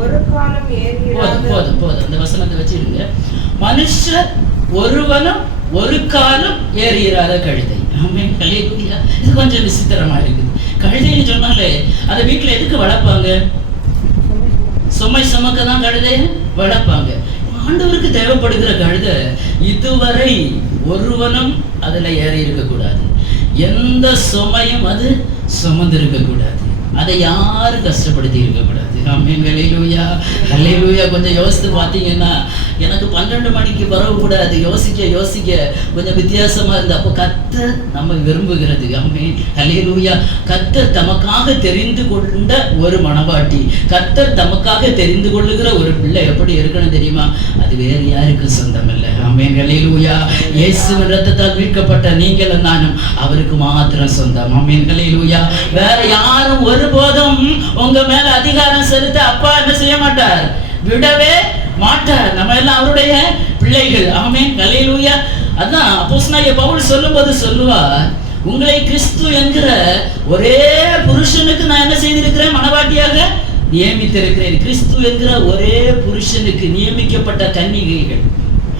ஒரு காலம் ஏறி இராத. போதும் அந்த வசனத்தை வச்சிருங்க. மனுஷர் ஒருவனும் ஒரு காலம் ஏறி இராத கழுதை. ஆமென். ஹல்லேலூயா. இது கொஞ்சம் விசித்திரமா இருக்குது. கழுதைன்னு சொன்னாலே அதை வீட்டுல எதுக்கு வளர்ப்பாங்க? சுமை சுமக்க தான் கழுதையை வளர்ப்பாங்க. ஆண்டவருக்கு தேவைப்படுகிற கழுதை இதுவரை ஒருவனும் அதுல ஏறி இருக்கக்கூடாது, எந்த சுமையும் அது சுமந்து இருக்கக்கூடாது, அதை யாரும் கஷ்டப்படுத்தி இருக்கக்கூடாது. ஆமென். ஹல்லேலூயா. ஹல்லேலூயா. கொஞ்சம் யோசித்து பார்த்தீங்கன்னா, எனக்கு 12 மணிக்கு வரக்கூடாது, யோசிக்க கொஞ்சம் வித்தியாசமா இருந்து. அப்போ கர்த்தர் நம்ம விரும்புகிறது. ஆமென். ஹல்லேலூயா. கர்த்தர் தமக்காக தெரிந்து கொண்ட ஒரு மனவாட்டி, கர்த்தர் தமக்காக தெரிந்து கொள்ளுகிற ஒரு பிள்ளை எப்படி இருக்கணும் தெரியுமா? அது வேறு யாருக்கும் சொந்தம் இல்லை. ஆமென். ஹல்லேலூயா. இயேசுவின் இரத்தத்தால் மீட்கப்பட்ட நீங்கள் நானும் அவருக்கு மாத்திரம் சொந்தம். ஆமென். ஹல்லேலூயா. வேற யாரும் ஒருபோதும் உங்க மேல அதிகாரம் செலுத்த அப்பா என்ன செய்ய மாட்டார், விடவே மாட்டார். நம்ம எல்லாம் அவருடைய பிள்ளைகள். ஆமென், அல்லேலூயா. அதான் அப்போஸ்தலனாகிய பவுல் சொல்லும்போது சொல்லுவார், உங்களை கிறிஸ்து என்கிற ஒரே புருஷனுக்கு நான் என்ன செய்திருக்கிறேன், மனவாட்டியாக நியமித்திருக்கிறேன். கிறிஸ்து என்கிற ஒரே புருஷனுக்கு நியமிக்கப்பட்ட கன்னிகைகள்.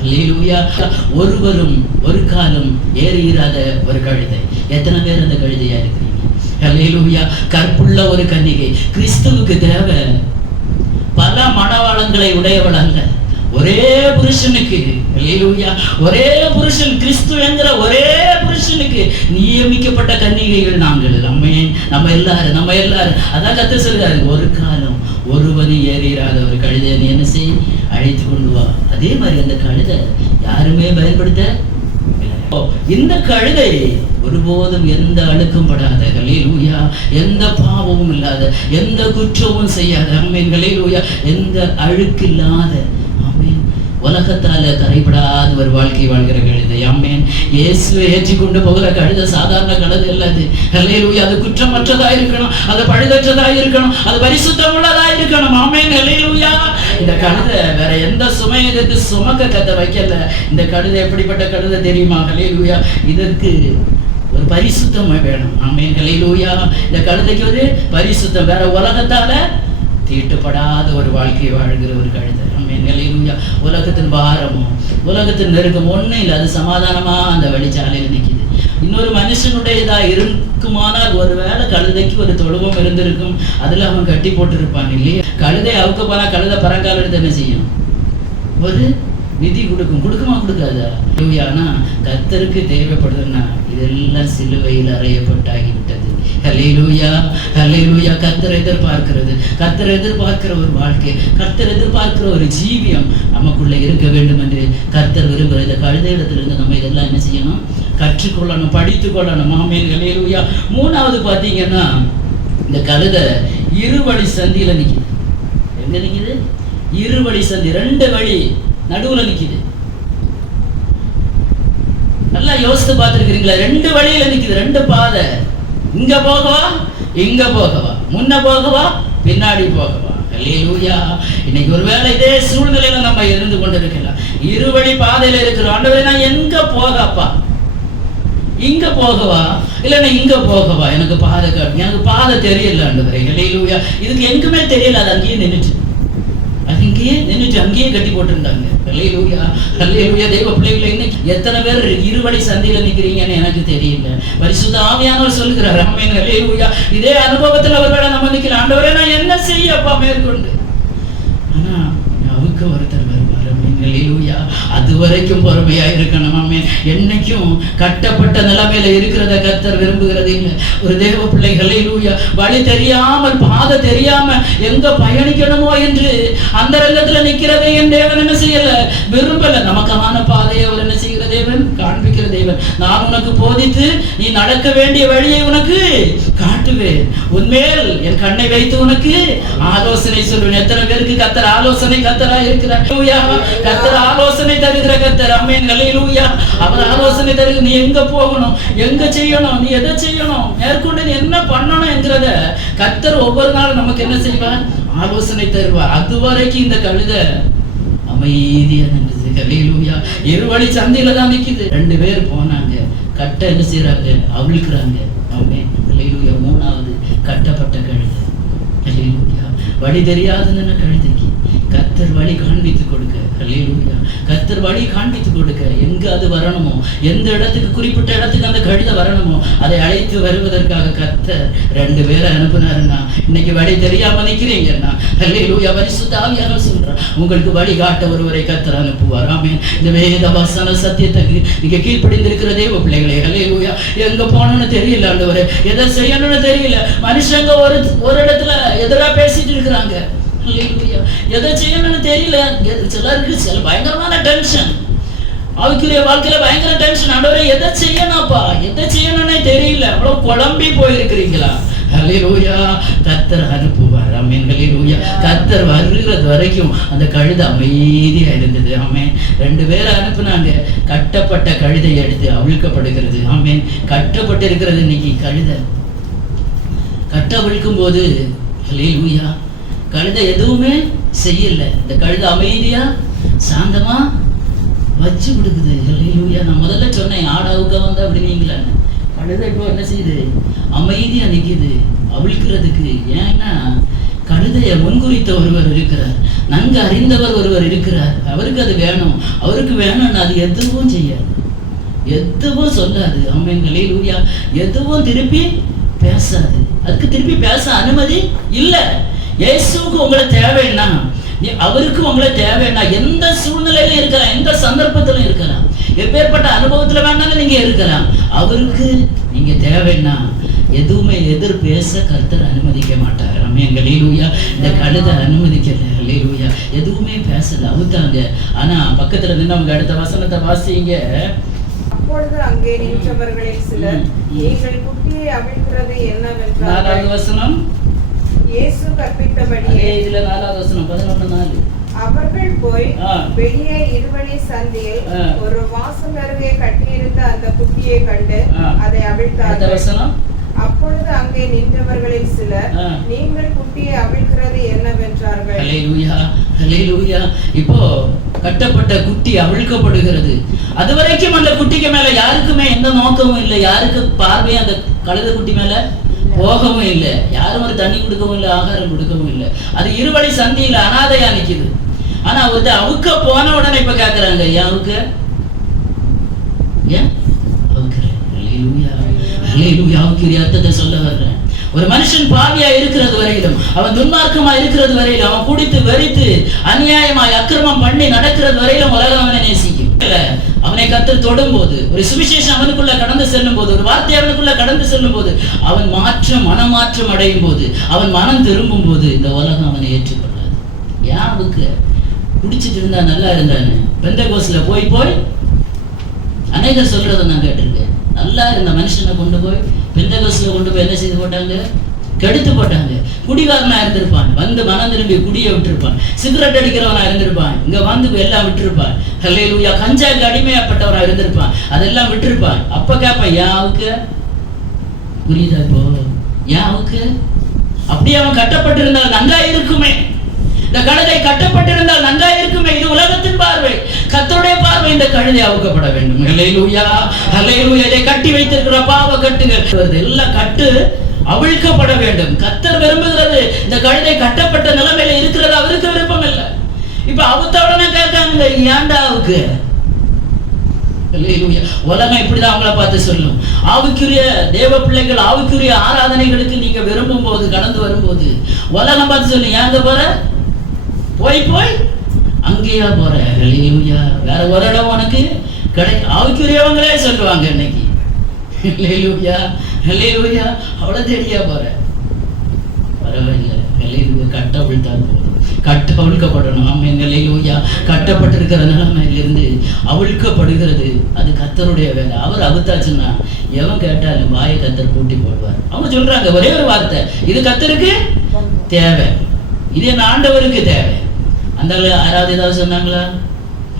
அல்லேலூயா. ஒருவரும் ஒரு காலம் ஏறியிராத ஒரு கழுதை. எத்தனை பேர் அந்த கழுதையா இருக்கிறீங்க? அல்லேலூயா. கற்புள்ள ஒரு கன்னிகை. கிறிஸ்துவுக்கு தேவை பல மணவாளங்களை உடையவள் அல்ல, ஒரே புருஷனுக்கு. அல்லேலூயா. ஒரே புருஷன், கிறிஸ்து என்கிற ஒரே புருஷனுக்கு நியமிக்கப்பட்ட கன்னிகைகள் நாங்கள். நம்ம எல்லாரும் அதான் கர்த்தர் சொல்றாரு, ஒரு காலம் ஒருவனி ஏறிராத ஒரு கழுதை நீ என்ன செய், அழைத்து கொண்டு வா. அதே மாதிரி அந்த கழுதை யாருமே பயன்படுத்த. இந்த கழுதை ஒருபோதும் எந்த அழுக்கும் படாத, அல்லேலூயா, எந்த பாவமும் இல்லாத, எந்த குற்றமும் செய்யாத, ஆமென், அல்லேலூயா, எந்த அழுக்கில்லாத, ஆமென், உலகத்தால கரைபடாத ஒரு வாழ்க்கை வாழ்கிற கழுதை. ஆமென். இயேசுவை ஏற்றி கொண்டு போகிற கழுதை சாதாரண கழுதை இல்லது. அல்லேலூயா. அது குற்றமற்றதா இருக்கணும், அது பழுதற்றதா இருக்கணும், அது பரிசுத்தம் உள்ளதா இருக்கணும். ஆமென், அல்லேலூயா. இந்த கழுதை வேற எந்த சுமையை இதற்கு சுமக்க கத்த வைக்கல. இந்த கழுதை எப்படிப்பட்ட கழுதை தெரியுமா? அல்லேலூயா. இதற்கு ஒரு பரிசுத்தம் வேணும். ஆமென், அல்லேலூயா. இந்த கழுதைக்கு ஒரு பரிசுத்தம், வேற உலகத்தால தீட்டுப்படாத ஒரு வாழ்க்கையை வாழ்கிற ஒரு கழுதை. ஆமென், அல்லேலூயா. உலகத்தின் பாரமும் உலகத்தின் நெருக்கம் ஒன்றும் இல்லை, அது சமாதானமா அந்த வழிச்சாலையில் நிற்கிது. இன்னொரு மனுஷனுடையதா இருக்குமானால் ஒருவேளை கழுதைக்கு ஒரு தொழுவம் இருந்திருக்கும், அதுல அவன் கட்டி போட்டிருப்பான் இல்லையா? கழுதை அவுக்க போனா கழுதை பறங்கால எடுத்து என்ன செய்யும்? ஒரு விதி கொடுக்குமா கொடுக்காதா? ஆனா கர்த்தருக்கு தேவைப்படுதுன்னா இதெல்லாம் சிலுவையில் அறையப்பட்டாகிவிட்டது. அல்லேலூயா, அல்லேலூயா. கர்த்தர் எதிர்பார்க்கிற ஒரு வாழ்க்கை, கர்த்தர் எதிர்பார்க்கிற ஒரு ஜீவியம் நமக்குள்ள இருக்க வேண்டும் என்று கர்த்தர் விரும்புகிற இந்த கழுதை இடத்திலிருந்து நம்ம இதெல்லாம் என்ன செய்யணும்? கற்றுக்கொள்ளணும், படித்துக் கொள்ளணும். ஆமென், அல்லேலூயா. மூணாவது பார்த்தீங்கன்னா, இந்த கழுதை இருவழி சந்தியில நிக்குது. எங்க நிக்குது? இருவழி சந்தி, ரெண்டு வழி நடுவுல நிக்குது. நல்லா யோசித்து பார்த்துருக்கிறீங்களா? ரெண்டு வழியில நிக்குது, ரெண்டு பாதை. இங்க போகவா, இங்க போகவா, முன்ன போகவா, பின்னாடி போகவா. அல்லேலூயா. இன்னைக்கு ஒருவேளை இதே சூழ்நிலையில நம்ம இருந்து கொண்டிருக்கலாம். இருவழி பாதையில இருக்கிறோம். ஆண்டவரே, நான் எங்க போகப்பா? இங்க போகவா இல்லைன்னா இங்க போகவா? எனக்கு பாதை காட்டு, எனக்கு பாதை தெரியல ஆண்டவரே. அல்லேலூயா. இதுக்கு எங்குமே தெரியல. அது அங்கேயே நின்றுச்சு, அங்கேயே கட்டி போட்டிருந்தாங்க. அல்லேலூயா, அல்லேலூயா. தெய்வ பிள்ளைகளை இன்னைக்கு எத்தனை பேர் இருவழி சந்தியில நிக்கிறீங்கன்னு எனக்கு தெரியல. பரிசுத்த ஆவியானவர் சொல்லுகிறார். ஆமென், அல்லேலூயா. இதே அனுபவத்துல ஒருவேளை நம்ம நிக்கல. ஆண்டவரே, நான் என்ன செய்யப்பா மேற்கொண்டு? ஆனா அவுக்கு ஒருத்தர் வருவார். அல்லேலூயா. அது வரைக்கும் பொறுமையா இருக்கணும். ஆமென். என்னைக்கும் கட்டப்பட்ட நிலைமையில இருக்கிறத கர்த்தர் விரும்புகிறது இல்லை. ஒரு தேவ பிள்ளை, அல்லேலூயா, வழி தெரியாமல், பாதை தெரியாம எங்க பயணிக்கணுமோ என்று அந்த ரங்கத்துல நிக்கிறதை என் தேவன் என்ன செய்யல, விரும்பல. நமக்கான பாதையை அவர் என்ன செய்கிற தேவன், காண்பிக்கிற தேவன். நான் உனக்கு போதித்து நீ நடக்க வேண்டிய வழியை உனக்கு காட்டுவேன், உன்மேல் என் கண்ணை வைத்து உனக்கு ஆலோசனை சொல்வேன். எத்தனை பேருக்கு கர்த்தர் ஆலோசனை கர்த்தரா இருக்கிறார்? கர்த்தர் ஆலோசனை தருகிற கர்த்தர். ஆமென், அல்லேலூயா. அவர் ஆலோசனை தருகிற, நீ எங்க போகணும், எங்க செய்யணும், நீ எதை செய்யணும், மேற்கொண்டு நீ என்ன பண்ணணும் என்கிறத கர்த்தர் ஒவ்வொரு நாளும் நமக்கு என்ன செய்வார், ஆலோசனை தருவார். அது வரைக்கும் இந்த கழுதை அமைதியா நின்றுது. அல்லேலூயா. இருவழி சந்தையில தான் நிக்குது. ரெண்டு பேர் போனாங்க, கட்ட என்ன செய்யறாங்க, அவிழ்க்கிறாங்க. ஆமென், அல்லேலூயா. மூணாவது கட்டப்பட்ட கழுதை. அல்லேலூயா. வழி தெரியாதுன்னு கழுதைக்கு கர்த்தர் வழி காண்பித்து கொடுக்க. அல்லேலூயா. கர்த்தர் வழி காண்பித்து கொடுக்க. எங்க அது வரணுமோ, எந்த இடத்துக்கு, குறிப்பிட்ட இடத்துக்கு அந்த கழுதை வரணுமோ அதை அழைத்து வருவதற்காக கர்த்தர் ரெண்டு பேரை அனுப்புனாருன்னா, இன்னைக்கு வழி தெரியாம நிக்கிறீங்கன்னா, அல்லேலூயா, பரிசுத்த ஆவியானவர் சொல்றார், உங்களுக்கு வழி காட்ட ஒருவரை கர்த்தர் அனுப்புவார். ஆமென். இந்த வேத வசன சத்தியத்துக்கு நீங்க கீழ்ப்படிந்திருக்கிற தேவ பிள்ளைகளே, அல்லேலூயா, எங்க போகணும்னு தெரியல ஆண்டவரே, எதை செய்யணும்னு தெரியல. மனுஷங்க ஒரு இடத்துல எதிரா பேசிட்டு இருக்கிறாங்க. அல்லேலூயா. எதை செய்யணும்னு தெரியல. சிலருக்கு சில பயங்கரமான டென்ஷன், அவருக்குரிய வாழ்க்கையில பயங்கர டென்ஷன். ஆண்டவரே, எதை செய்யணும்ப்பா, எதை செய்யணும்னே தெரியல. அவ்வளவு குழம்பி போயிருக்கிறீங்களா? அல்லேலூயா. கர்த்தர் அனுப்புவார். ஆமென், அல்லேலூயா. கர்த்தர் வருகிறது வரைக்கும் அந்த கழுதை அமைதியா இருந்தது. ஆமென். ரெண்டு பேரை அனுப்புனாங்க. கட்டப்பட்ட கழுதை எடுத்து அவிழ்க்கப்படுகிறது. ஆமென். கட்டப்பட்டு இருக்கிறது இன்னைக்கு கழுதை. கட்ட அவிழ்க்கும் போது, அல்லேலூயா, கழுதை எதுவுமே செய்யல. இந்த கழுதை அமைதியா சாந்தமா வச்சு கொடுக்குது. ஹல்லேலூயா. நான் முதல்ல சொன்னேன் ஆடாவுக்க வந்து அப்படி நீங்களான்னு. கழுதை இப்போ என்ன செய்யுது? அமைதியா நிக்குது அவிழ்க்கிறதுக்கு. ஏன்னா கழுதையை முன்குறித்த ஒருவர் இருக்கிறார், நன்கு அறிந்தவர் ஒருவர் இருக்கிறார். அவருக்கு அது வேணும், அவருக்கு வேணும்னு அது எதுவும் செய்யாது, எதுவும் சொல்லாது. ஆமென் ஹல்லேலூயா. எதுவும் திருப்பி பேசாது, அதுக்கு திருப்பி பேச அனுமதி இல்லை. இயேசுவுக்கு உங்களை தேவைன்னா, அவருக்கு உங்களை தேவைன்னா, எந்த சூழ்நிலையில இருக்கலாம், எந்த சந்தர்ப்பத்திலும் இருக்கலாம், எப்பேற்பட்ட அனுபவத்துல வேணாலும் நீங்க இருக்கலாம், அவருக்கு நீங்க தேவைன்னா எதுவுமே எதிர் பேச கர்த்தர் அனுமதிக்க மாட்டார். ஆமென் ஹல்லேலூயா. இந்த கழுதை அனுமதிக்கல. ஹல்லேலூயா. எதுவுமே பேசல, அவுத்தாங்க. ஆனா பக்கத்துல நின்று அவங்க அடுத்த வசனத்தை வாசிங்க. அப்பொழுது அங்கே நின்றவர்களில் சிலர், நீங்கள் குட்டியை அவிழ்க்கிறது என்னவென்றால், 4வது வசனம் இயேசு கற்பித்தபடியே. இதுல 4வது வசனம் 11:4. அவர்கள் போய் வெளியே இருவழி சந்தியில் ஒரு வாசல் அருகே கட்டியிருந்த அந்த குட்டியை கண்டு அதை அவிழ்த்தார்கள். அப்பொழுது அங்கே நின்றவர்களில் சிலர், நீங்கள் குட்டியை அவிழ்க்கிறது என்னவென்றார்கள். ஹல்லேலூயா, ஹல்லேலூயா. இப்போ கட்டப்பட்ட குட்டி அவிழ்க்கப்படுகிறது. அது வரைக்கும் அந்த குட்டிக்கு மேல யாருக்குமே எந்த நோக்கமும் இல்லை, யாருக்கு பார்வை அந்த கழுத குட்டி மேல போகவும் இல்லை, யாரும் ஒரு தண்ணி கொடுக்கவும் இல்லை, ஆகாரம் கொடுக்கவும் இல்லை. அது இருவழி சந்தியில அனாதையா நிக்குது. ஆனா ஒரு அவுக்க போன உடனே இப்ப கேக்குறாங்க, ஏன் அவுக்க, ஏன் அவுக்குறேன். ஹல்லேலூயா, ஹல்லேலூயா. அவுக்குற அர்த்தத்தை சொல்ல வர்றேன். ஒரு மனுஷன் பாவியா இருக்கிறது வரையிலும், அவன் துன்மார்க்கமா இருக்கிறது வரையிலும், அவன் குடித்து வெறித்து அநியாயமாய் அக்கிரமம் பண்ணி நடக்கிறது வரையிலும் உலகம் அவனை நேசிக்கும். அவனை கர்த்தர் தொடும் போது, ஒரு சுவிசேஷம் அவனுக்குள்ள கடந்து செல்லும் போது, ஒரு வார்த்தை அவனுக்குள்ள கடந்து செல்லும் போது, அவன் மனமாற்றம் அடையும் போது, அவன் மனம் திரும்பும் போது இந்த உலகம் அவனை ஏற்றுக்கொள்ளாது. யாருக்கு குடிச்சிட்டு இருந்தா நல்லா இருந்தானு பெந்தகோஸ்ல போய் அநேகர் சொல்றதை நான் கேட்டிருக்கேன். நல்லா இருந்த மனுஷனை கொண்டு போய் பெந்தகோஸ்ல கொண்டு போய் என்ன செய்து போட்டாங்க? கெடுத்து போட்டாங்க. குடிகாரனா இருந்திருப்பான், வந்து மனம் திரும்பி குடியை விட்டுருப்பான். சிகரெட் அடிக்கிறவனா இருந்திருப்பான், இங்க வந்து எல்லாம் விட்டுருப்பான். ஹல்லேலூயா. கஞ்சாக்கு அடிமையாப்பட்டவனா இருந்திருப்பான், அதெல்லாம் விட்டுருப்பான். அப்ப கேட்பான், ஏன் அவுக்கு? புரியுதா இப்போ? ஏன் அவுக்கு? அப்படியே அவன் கட்டப்பட்டிருந்தால் நன்றா இருக்குமே. இந்த கழுதை கட்டப்பட்டிருந்தால் நன்றா இருக்குமே. இது உலகத்தின் பார்வை, கர்த்தருடைய பார்வை. இந்த கழுதை அவுக்கப்பட வேண்டும். ஹல்லேலூயா, ஹல்லேலூயா. இதை கட்டி வைத்திருக்கிற பாவ கட்டுகள் எல்லாம் கட்டு அவிழ்க்கப்பட வேண்டும். கர்த்தர் விரும்புகிறது இந்த கழுதை கட்டப்பட்ட நிலைமையில இருக்கிறது அவருக்கு விருப்பம் இல்லை. இப்ப அவுத்தவுடனே கேட்காங்க, ஏன்டா அவுக்கு? ஹல்லேலூயா. உலகம் இப்படிதான் அவங்கள பார்த்து சொல்லும். ஆவிக்குரிய தேவ பிள்ளைகள் ஆவிக்குரிய ஆராதனைகளுக்கு நீங்க விரும்பும் போது, கடந்து வரும்போது உலகம் பார்த்து சொல்லு, ஏங்க போற? போய் அங்கேயா போற? ஹல்லேலூயா. வேற ஒரு இடம் உனக்கு ஆவிக்குரியவங்களே சொல்லுவாங்க இன்னைக்கு. ஹல்லேலூயா, ஹல்லேலூயா. அவ்வளவு தேடியா போற? பரவாயில்லை. ஹல்லேலூயா. கட்ட அவிழ்த்தால் போதும், கட்ட அவிழ்க்கப்படணும். ஆமென் ஹல்லேலூயா. கட்டப்பட்டிருக்கிற நிலைமையிலிருந்து அவிழ்க்கப்படுகிறது. அது கர்த்தருடைய வேலை. அவர் அவுத்தாச்சுன்னா எவன் கேட்டாலும் வாயை கர்த்தர் பூட்டி போடுவார். அவங்க சொல்றாங்க ஒரே ஒரு வார்த்தை, இது கர்த்தருக்கு தேவை, இது என் ஆண்டவருக்கு தேவை. அந்த யாராவது ஏதாவது சொன்னாங்களா?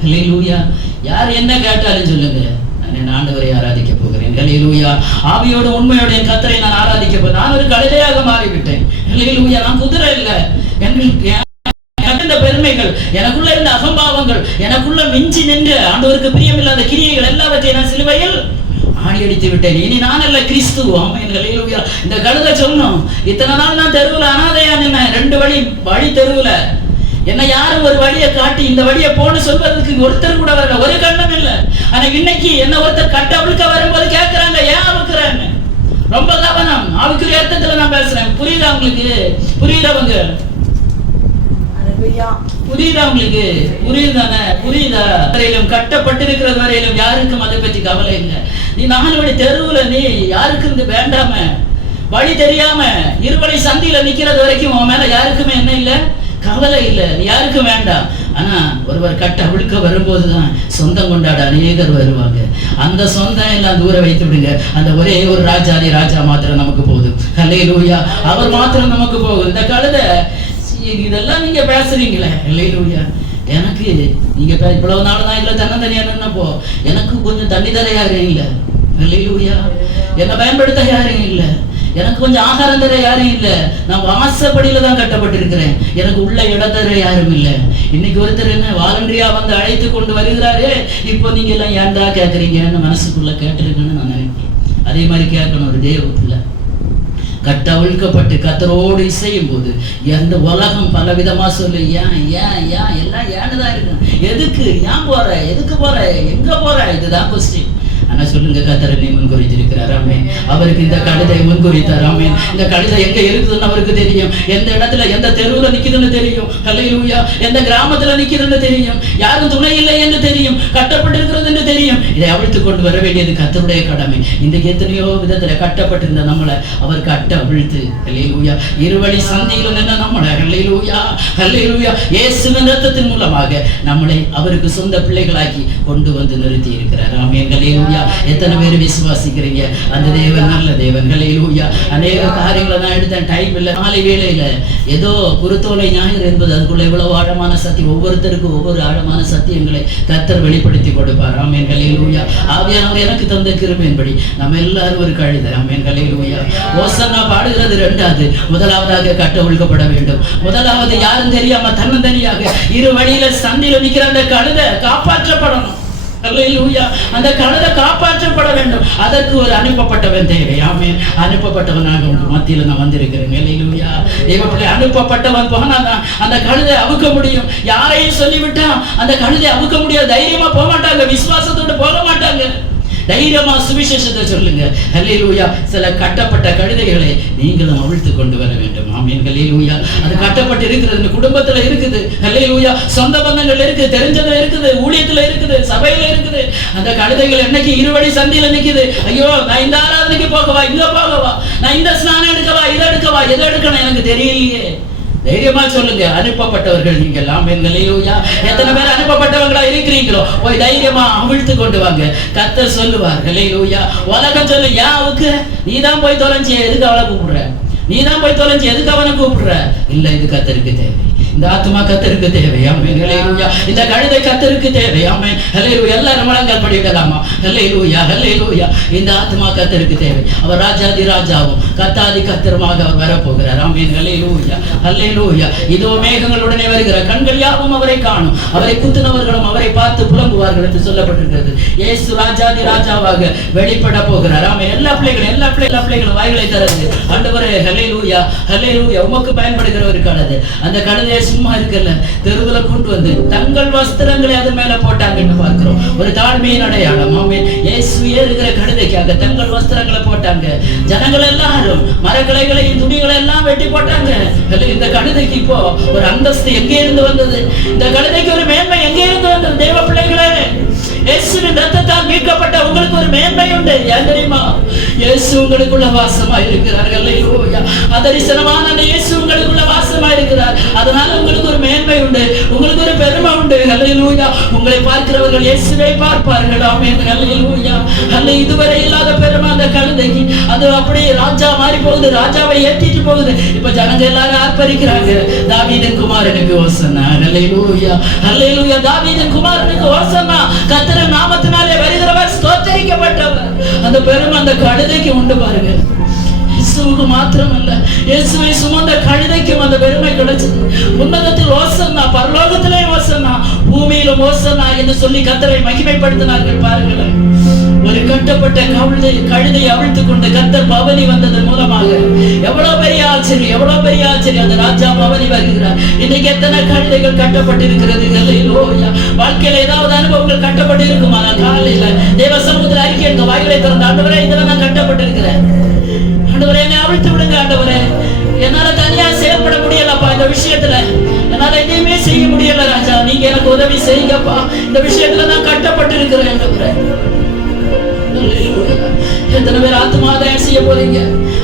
ஹல்லேலூயா. யார் என்ன கேட்டாலும் சொல்லுங்க, நான் என் ஆண்டவரை ஆராதிக்க போகிறேன். ஹல்லேலூயா. ஆவியோட உண்மையோட என் கர்த்தரை நான் ஆராதிக்க போகிறேன். நான் ஒரு கழுதையாக மாறிவிட்டேன். ஹல்லேலூயா. நான் குதிரை இல்லை. எனக்கு இந்த பெருமைகள், எனக்குள்ள இருந்த அகம்பாவங்கள், எனக்குள்ள மிஞ்சி நின்று ஆண்டவருக்கு பிரியமில்லாத கிரியைகள் எல்லாவற்றையும் நான் சிலுவையில் ஆணி அடித்து விட்டேன். இனி நான் அல்ல, கிறிஸ்து. ஆமென் ஹல்லேலூயா. இந்த கழுதை சொன்னோம், இத்தனை நாள் நான் தெருவுல அனாதையா நின்னேன், 2 வழி தெருவுல. என்ன யாரும் ஒரு வழியை காட்டி இந்த வழியை போன்னு சொல்வதற்கு ஒருத்தர் கூட வரல, ஒரு கண்ணம் இல்லை. ஆனா இன்னைக்கு என்ன ஒருத்தர் கட்ட அவிழ்க்க வரும்போது கேட்கிறாங்க, ஏன் அவிழ்க்கிறாங்க? ரொம்ப கவனம். ஆவிக்குரிய அர்த்தத்துல நான் பேசுறேன். புரியுதா உங்களுக்கு? புரியுதவங்க? புரியுதா உங்களுக்கு? புரியுதானே? புரியுதா? வரையிலும் கட்டப்பட்டிருக்கிறது வரையிலும் யாருக்கும் அதை பற்றி கவலை இல்லை. நீ 4 வழி தெருவுல நீ யாருக்கும் இது வேண்டாம, வழி தெரியாம இருவழி சந்தியில நிக்கிறது வரைக்கும் உன் மேல யாருக்குமே என்ன இல்லை, கவலை இல்லை. யாருக்கும் வேண்டாம். ஆனா ஒருவர் கட்ட அவிழ்க்க வரும்போதுதான் சொந்தம் கொண்டாட அநேகர் வருவாங்க. அந்த சொந்தம் எல்லாம் தூர வைத்து விடுங்க. அந்த ஒரே ஒரு ராஜா மாத்திரம் நமக்கு போதும். ஹல்லேலூயா. அவர் மாத்திரம் நமக்கு போகுது. இந்த கழுதை இதெல்லாம் நீங்க பேசுறீங்களே, ஹல்லேலூயா. எனக்கு நீங்க இவ்வளவு நாள் தான் இல்ல தன்னந்தனியா நின்னப்போ எனக்கு கொஞ்சம் தண்ணி தர யாரும் இல்லை. ஹல்லேலூயா. என்னை பயன்படுத்த யாரும் இல்லை. எனக்கு கொஞ்சம் ஆகாரம் தர யாரும் இல்லை, நான் வாசப்படியில தான் கட்டப்பட்டிருக்கிறேன், எனக்கு உள்ள இடம் தர யாரும் இல்லை. இன்னைக்கு ஒருத்தர் என்ன வாலண்டரியா வந்து அழைத்து கொண்டு வருகிறாரு, இப்போ நீங்க எல்லாம் ஏன்டா கேட்குறீங்கன்னு மனசுக்குள்ள கேட்டிருக்கேன்னு நான் நினைக்கிறேன். அதே மாதிரி கேட்கணும். ஒரு தேவத்துல கட்டவிழ்க்கப்பட்டு கத்தரோடு இசையும் போது எந்த உலகம் பல விதமா சொல்லு, ஏன் ஏன் ஏன் எல்லாம் ஏன்னுதான் இருக்கு, எதுக்கு ஏன் போற, எதுக்கு போற, எங்க போற, இதுதான் கொஸ்டின். ஆனா சொல்லுங்க, கத்தரை முன்குறித்திருக்கிறார். ஆமென். அவருக்கு இந்த கழுதை முன்குறித்தார். ஆமென். இந்த கழுதை எங்க இருக்குதுன்னு அவருக்கு தெரியும், எந்த இடத்துல எந்த தெருவுல நிக்குதுன்னு தெரியும், ஹல்லேலூயா, எந்த கிராமத்துல நிக்குதுன்னு தெரியும், யாரும் துணை இல்லை என்று தெரியும், கட்டப்பட்டிருக்கிறது என்று தெரியும். இதை அவிழ்த்து கொண்டு வர வேண்டியது கத்தருடைய கடமை. இன்றைக்கு எத்தனையோ விதத்துல கட்டப்பட்டிருந்த நம்மளை அவர் கட்ட அவிழ்த்து, ஹல்லேலூயா, இருவழி சந்தியில் நின்ற நம்மளை, ஹல்லேலூயா ஹல்லேலூயா, இயேசுவின் இரத்தத்தின் மூலமாக நம்மளை அவருக்கு சொந்த பிள்ளைகளாக்கி கொண்டு வந்து நிறுத்தி இருக்கிறார். ஆமென். ஹல்லேலூயா. எத்தனை பேர் விசுவாசிக்கிறீங்க? அந்த தேவன் நல்ல தேவன். ஹல்லேலூயா. அநேக காரியங்களை நான் எடுத்தேன், டைம் இல்லை. மாலை வேளையில ஏதோ குருத்தோலை ஞாயிறு என்பது அதுக்குள்ள எவ்வளவு ஆழமான சத்தியம், ஒவ்வொருத்தருக்கும் ஒவ்வொரு ஆழமான சத்தியங்களை கர்த்தர் வெளிப்படுத்தி கொடுப்பார். ஆமென். ஹல்லேலூயா. ஆவியானவர் எனக்கு தந்த கிருபையின்படி நம்ம எல்லாரும் ஒரு கழுதை. ஆமென். ஹல்லேலூயா. ஓசன்னா பாடுகிறது இரண்டாவது, முதலாவதாக கட்டவிழ்க்கப்பட வேண்டும். முதலாவது யாரும் தெரியாம தன்னந்தனியாக இரு வழியில சந்தில நிக்கிற அந்த கழுதை காப்பாற்றப்படணும். அல்லேலூயா. அந்த கழுதை காப்பாற்றப்பட வேண்டும். அதற்கு ஒரு அனுப்பப்பட்டவன் தேவை. ஆமென். அனுப்பப்பட்டவனாக உங்க மத்தியில நான் வந்திருக்கிறேன். அல்லேலூயா. தேவப்பிள்ளை அனுப்பப்பட்டவன் போனாதான் அந்த கழுதை அவுக்க முடியும். யாரையும் சொல்லிவிட்டா அந்த கழுதை அவுக்க முடியாது. தைரியமா போக மாட்டாங்க, விசுவாசத்தோடு போக மாட்டாங்க. தைரியமா சுவிசேஷத்தை சொல்லுங்க. ஹல்லேலூயா. சில கட்டப்பட்ட கழுதைகளை நீங்களும் அவிழ்த்து கொண்டு வர வேண்டும். ஆமென். ஹல்லேலூயா. அது கட்டப்பட்டு இருக்கிறது, குடும்பத்துல இருக்குது, ஹல்லேலூயா, சொந்த பந்தங்கள் இருக்குது, தெரிஞ்சதுல இருக்குது, ஊழியத்துல இருக்குது, சபையில இருக்குது. அந்த கழுதைகள் என்னைக்கு இருவழி சந்தியில நிக்குது, ஐயோ நான் இந்த ஆராதனைக்கு போகவா, இங்க போகவா, நான் இந்த ஸ்நானம் எடுக்கவா, இதை எடுக்கவா, எதை எடுக்கணும் எனக்கு தெரியலையே. தைரியமா சொல்லுங்க, அனுப்பப்பட்டவர்கள் நீங்கள். ஆமென். ஹல்லேலூயா. எத்தனை பேர் அனுப்பப்பட்டவங்களா இருக்கிறீங்களோ போய் தைரியமா அவிழ்த்து கொண்டு வாங்க. கர்த்தர் சொல்லுவார். ஹல்லேலூயா. உலகம் சொல்லு, யாவுக்கு நீ தான் போய் தொலைஞ்சி, எதுக்கு அவளை கூப்பிடுற, நீ தான் போய் தொலைஞ்சி, எதுக்கு அவனை கூப்பிடுற? இல்ல, இது கர்த்தருக்கு தேவை. இந்த ஆத்மா கர்த்தருக்கு தேவை. ஆமென். ஹல்லேலூயா. இந்த கழுதை கர்த்தருக்கு தேவை. ஆமென். ஹல்லேலூயா. எல்லாரும் முழங்கால் படிக்கலாமா? ஹல்லேலூயா ஹல்லேலூயா. இந்த ஆத்மா கர்த்தருக்கு தேவை. அவர் ராஜாதி ராஜாவும் கர்த்தாதி கர்த்தருமாக அவர் வரப்போகிறார். ஆமென். ஹல்லேலூயா ஹல்லேலூயா. இதோ மேகங்களுடனே வருகிறார், கண்கள் யாவும் அவரை காணும், அவரை குத்துனவர்களும் அவரை பார்த்து புலம்புவார்கள் என்று சொல்லப்பட்டிருக்கிறது. இயேசு ராஜாதி ராஜாவாக வெளிப்பட போகிறார். ஆமென். எல்லா பிள்ளைகளும் வாய்களை தரது. ஆண்டவரே, ஹல்லேலூயா ஹல்லேலூயா. உமக்கு பயன்படுகிற ஒரு கழுதை. அந்த கழுதையை சும்மா இருக்கல, தெருவுல கொண்டு வந்து தங்கள் வஸ்திரங்களை அது மேல போட்டாங்கன்னு பார்க்கிறோம். ஒரு தாழ்மையின் அடையாளம். ஆமென். இயேசு ஏறுகிற கழுதைக்காக தங்கள் வஸ்திரங்களை போட்டாங்க. ஜனங்கள் எல்லாரும் மரக்கிளைகளையும் துணிகளை எல்லாம் வெட்டி போட்டாங்க. இந்த கழுதைக்கு இப்போ ஒரு அந்தஸ்து எங்கே இருந்து வந்தது? இந்த கழுதைக்கு ஒரு மேன்மை எங்கே இருந்து வந்தது? தேவ பிள்ளைகளே, இயேசுவின் ரத்தத்தால் மீட்கப்பட்ட உங்களுக்கு ஒரு மேன்மை உண்டு. ஏன் தெரியுமா? இயேசு உங்களுக்குள்ள வாசமா இருக்கிறார். ஹல்லேலூயா. அதரிசனமான அந்த இயேசு உங்களுக்குள்ள வாசமா இருக்கிறார். அதனால உங்களுக்கு ஒரு மேன்மை உண்டு, உங்களுக்கு ஒரு பெருமை உண்டு. ஹல்லேலூயா. உங்களை பார்க்கிறவர்கள் இயேசுவை பார்ப்பார்கள். ஆமென். ஹல்லேலூயா. அல்ல, இதுவரை இல்லாத பெருமை அந்த கழுதைக்கு. அது அப்படியே ராஜா மாறி போகுது, ராஜாவை ஏற்றிட்டு போகுது. இப்ப ஜனங்க எல்லாரும் ஆர்ப்பரிக்கிறாங்க, தாவீதின் குமாரனுக்கு ஓசன்னா. ஹல்லேலூயா ஹல்லேலூயா. தாவீதின் குமாரனுக்கு ஓசன்னா. கர்த்தரின் நாமத்தினாலே வருகிறவர் ஸ்தோத்திரிக்கப்பட்டவர். அந்த பெருமை அந்த கழுதைக்கு உண்டு பாருங்க. இயேசுவுக்கு மாத்திரமல்ல, இயேசுவை சுமந்த கழுதைக்கும் அந்த பெருமை கிடைச்சது. உன்னதத்தில் ஓசன்னா, பரலோகத்திலே ஓசன்னா, பூமியிலும் ஓசன்னா என்று சொல்லி கர்த்தரை மகிமைப்படுத்தினார்கள். பாருங்களேன், ஒரு கட்டப்பட்ட கழுதை அவிழ்த்து கொண்டு கர்த்தர் பவனி வந்ததன் மூலமாக எவ்வளவு பெரிய ஆச்சரியம், எவ்வளவு பெரிய ஆச்சரியம். அந்த ராஜா பவனி வருகிறார். இன்னைக்கு எத்தனை கழுதைகள் கட்டப்பட்டிருக்கிறது? ஹல்லேலூயா. வாழ்க்கையில ஏதாவது அனுபவங்கள் கட்டப்பட்டு இருக்குமா? காலையில தேவ சமூகத்தில் அறிக்கை எடுக்க வாய்களை திறந்த, ஆண்டவரே இதுல நான் கட்டப்பட்டிருக்கிறேன், ஆண்டவரே என்னை அவிழ்த்து விடுங்க, ஆண்டவரே என்னால தனியா செயல்பட முடியலப்பா, இந்த விஷயத்துல என்னால எதையுமே செய்ய முடியல ராஜா, நீங்க எனக்கு உதவி செய்யுங்கப்பா, இந்த விஷயத்துல நான் கட்டப்பட்டு இருக்கிறேன். ஆண்டவரே, எத்தனை பேர் ஆத்மாதாயம் செய்ய போறீங்க?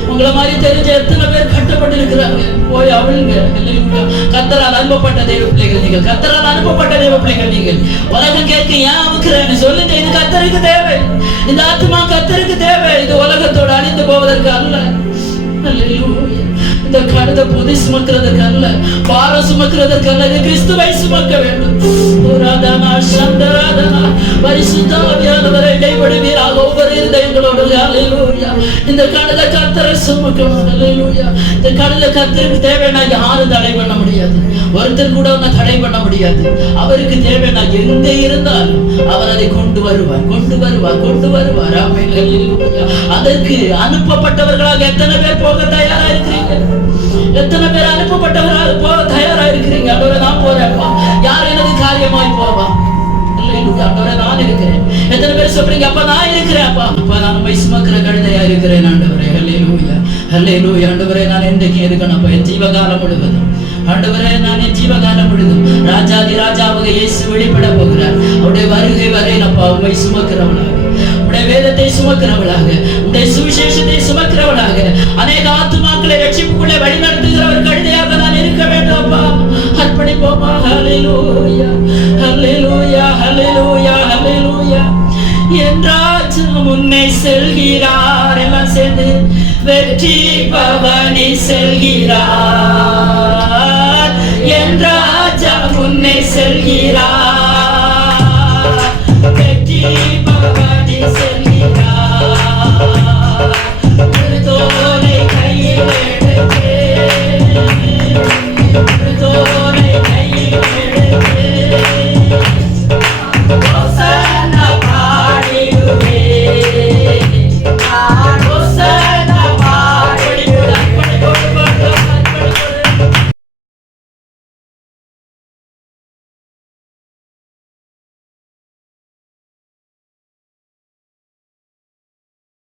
உங்களை மாதிரி தெரிஞ்ச எத்தனை பேர் கட்டப்பட்டு இருக்கிறாங்க. போய் அவளுங்க. கர்த்தரால் அனுப்பப்பட்ட தேவ பிள்ளைகள் நீங்கள், கர்த்தரால் அனுப்பப்பட்ட தேவ பிள்ளைகள் நீங்கள். உலகம் கேட்க ஏன் அவுக்கிறேன்னு சொல்லுங்க. இது கர்த்தருக்கு தேவை, இந்த ஆத்மா கர்த்தருக்கு தேவை. இது உலகத்தோடு அழிந்து போவதற்கு அல்ல. அல்லேலூயா. இந்த கழுதை பொதி சுமக்கிறதுக்கல்ல, பாரம் சுமக்கிறதுக்கல்ல, இது கிறிஸ்துவை சுமக்க வேண்டும். ராதனா சந்தராதனா பரிசுத்த ஆவியானவரை இடைபடுவீராக ஒவ்வொரு இருதயங்களோடு. அல்லேலூயா. இந்த கழுதை கர்த்தரை சுமக்கணும். அல்லேலூயா. இந்த கழுதை கர்த்தருக்கு தேவைன்னா யாரும் தடை பண்ண முடியாது. ஒருத்தர் கூட அவனை தடை பண்ண முடியாது. அவருக்கு தேவைன்னா எங்க இருந்தாலும் அவர் அதை கொண்டு வருவார், கொண்டு வருவார், கொண்டு வருவார். ஆமென். அல்லேலூயா. அதற்கு அனுப்பப்பட்டவர்களாக எத்தனை பேர் போக தயாரா இருக்கிறீங்க? எத்தனை பேர் அனுப்பப்பட்டவர்களாக போக தயாரா இருக்கிறீங்க? ஆண்டவரே நான் போறேன்ப்பா. யார் எனது காரியமாய் போவா? அல்லேலூயா. ஆண்டவரே நான் இருக்கிறேன். எத்தனை பேர் சொல்றீங்க அப்பா நான் இருக்கிறேன்ப்பா, அப்பா நான் உம்மை சுமக்கிற கழுதையா இருக்கிறேன் ஆண்டவரே. அல்லேலூயா. அல்லேலூயா. ஆண்டவரே நான் என்றைக்கு இருக்கணும்ப்பா, என் ஜீவகாலம் முழுவதும். ஆண்டவரே நான் என் ஜீவகாலம் முழுதும் ராஜாதி ராஜாவாக இயேசு வெளிப்பட போகிறார். அவருடைய வருகை வரையிலப்பா உம்மை சுமக்கிறவளாக, உடைய வேதத்தை சுமக்கிறவளாக, உடைய சுவிசேஷத்தை சுமக்கிறவளாக, அநேக ஆத்துமாக்களை ரட்சிப்புக்குள்ளே வழிநடத்துகிற ஒரு கழுதையாக நான் இருக்க வேண்டும் அப்பா. அர்ப்பணிப்போமா. ஹல்லேலூயா. ஹல்லேலூயா. ஹல்லேலூயா. ஹல்லேலூயா. என் ராஜா முன்னே செல்கிறார். எல்லாம் சேர்ந்து வெற்றி பவனி செல்கிறார். என் ராஜா முன்னே செல்கிறார். வெற்றி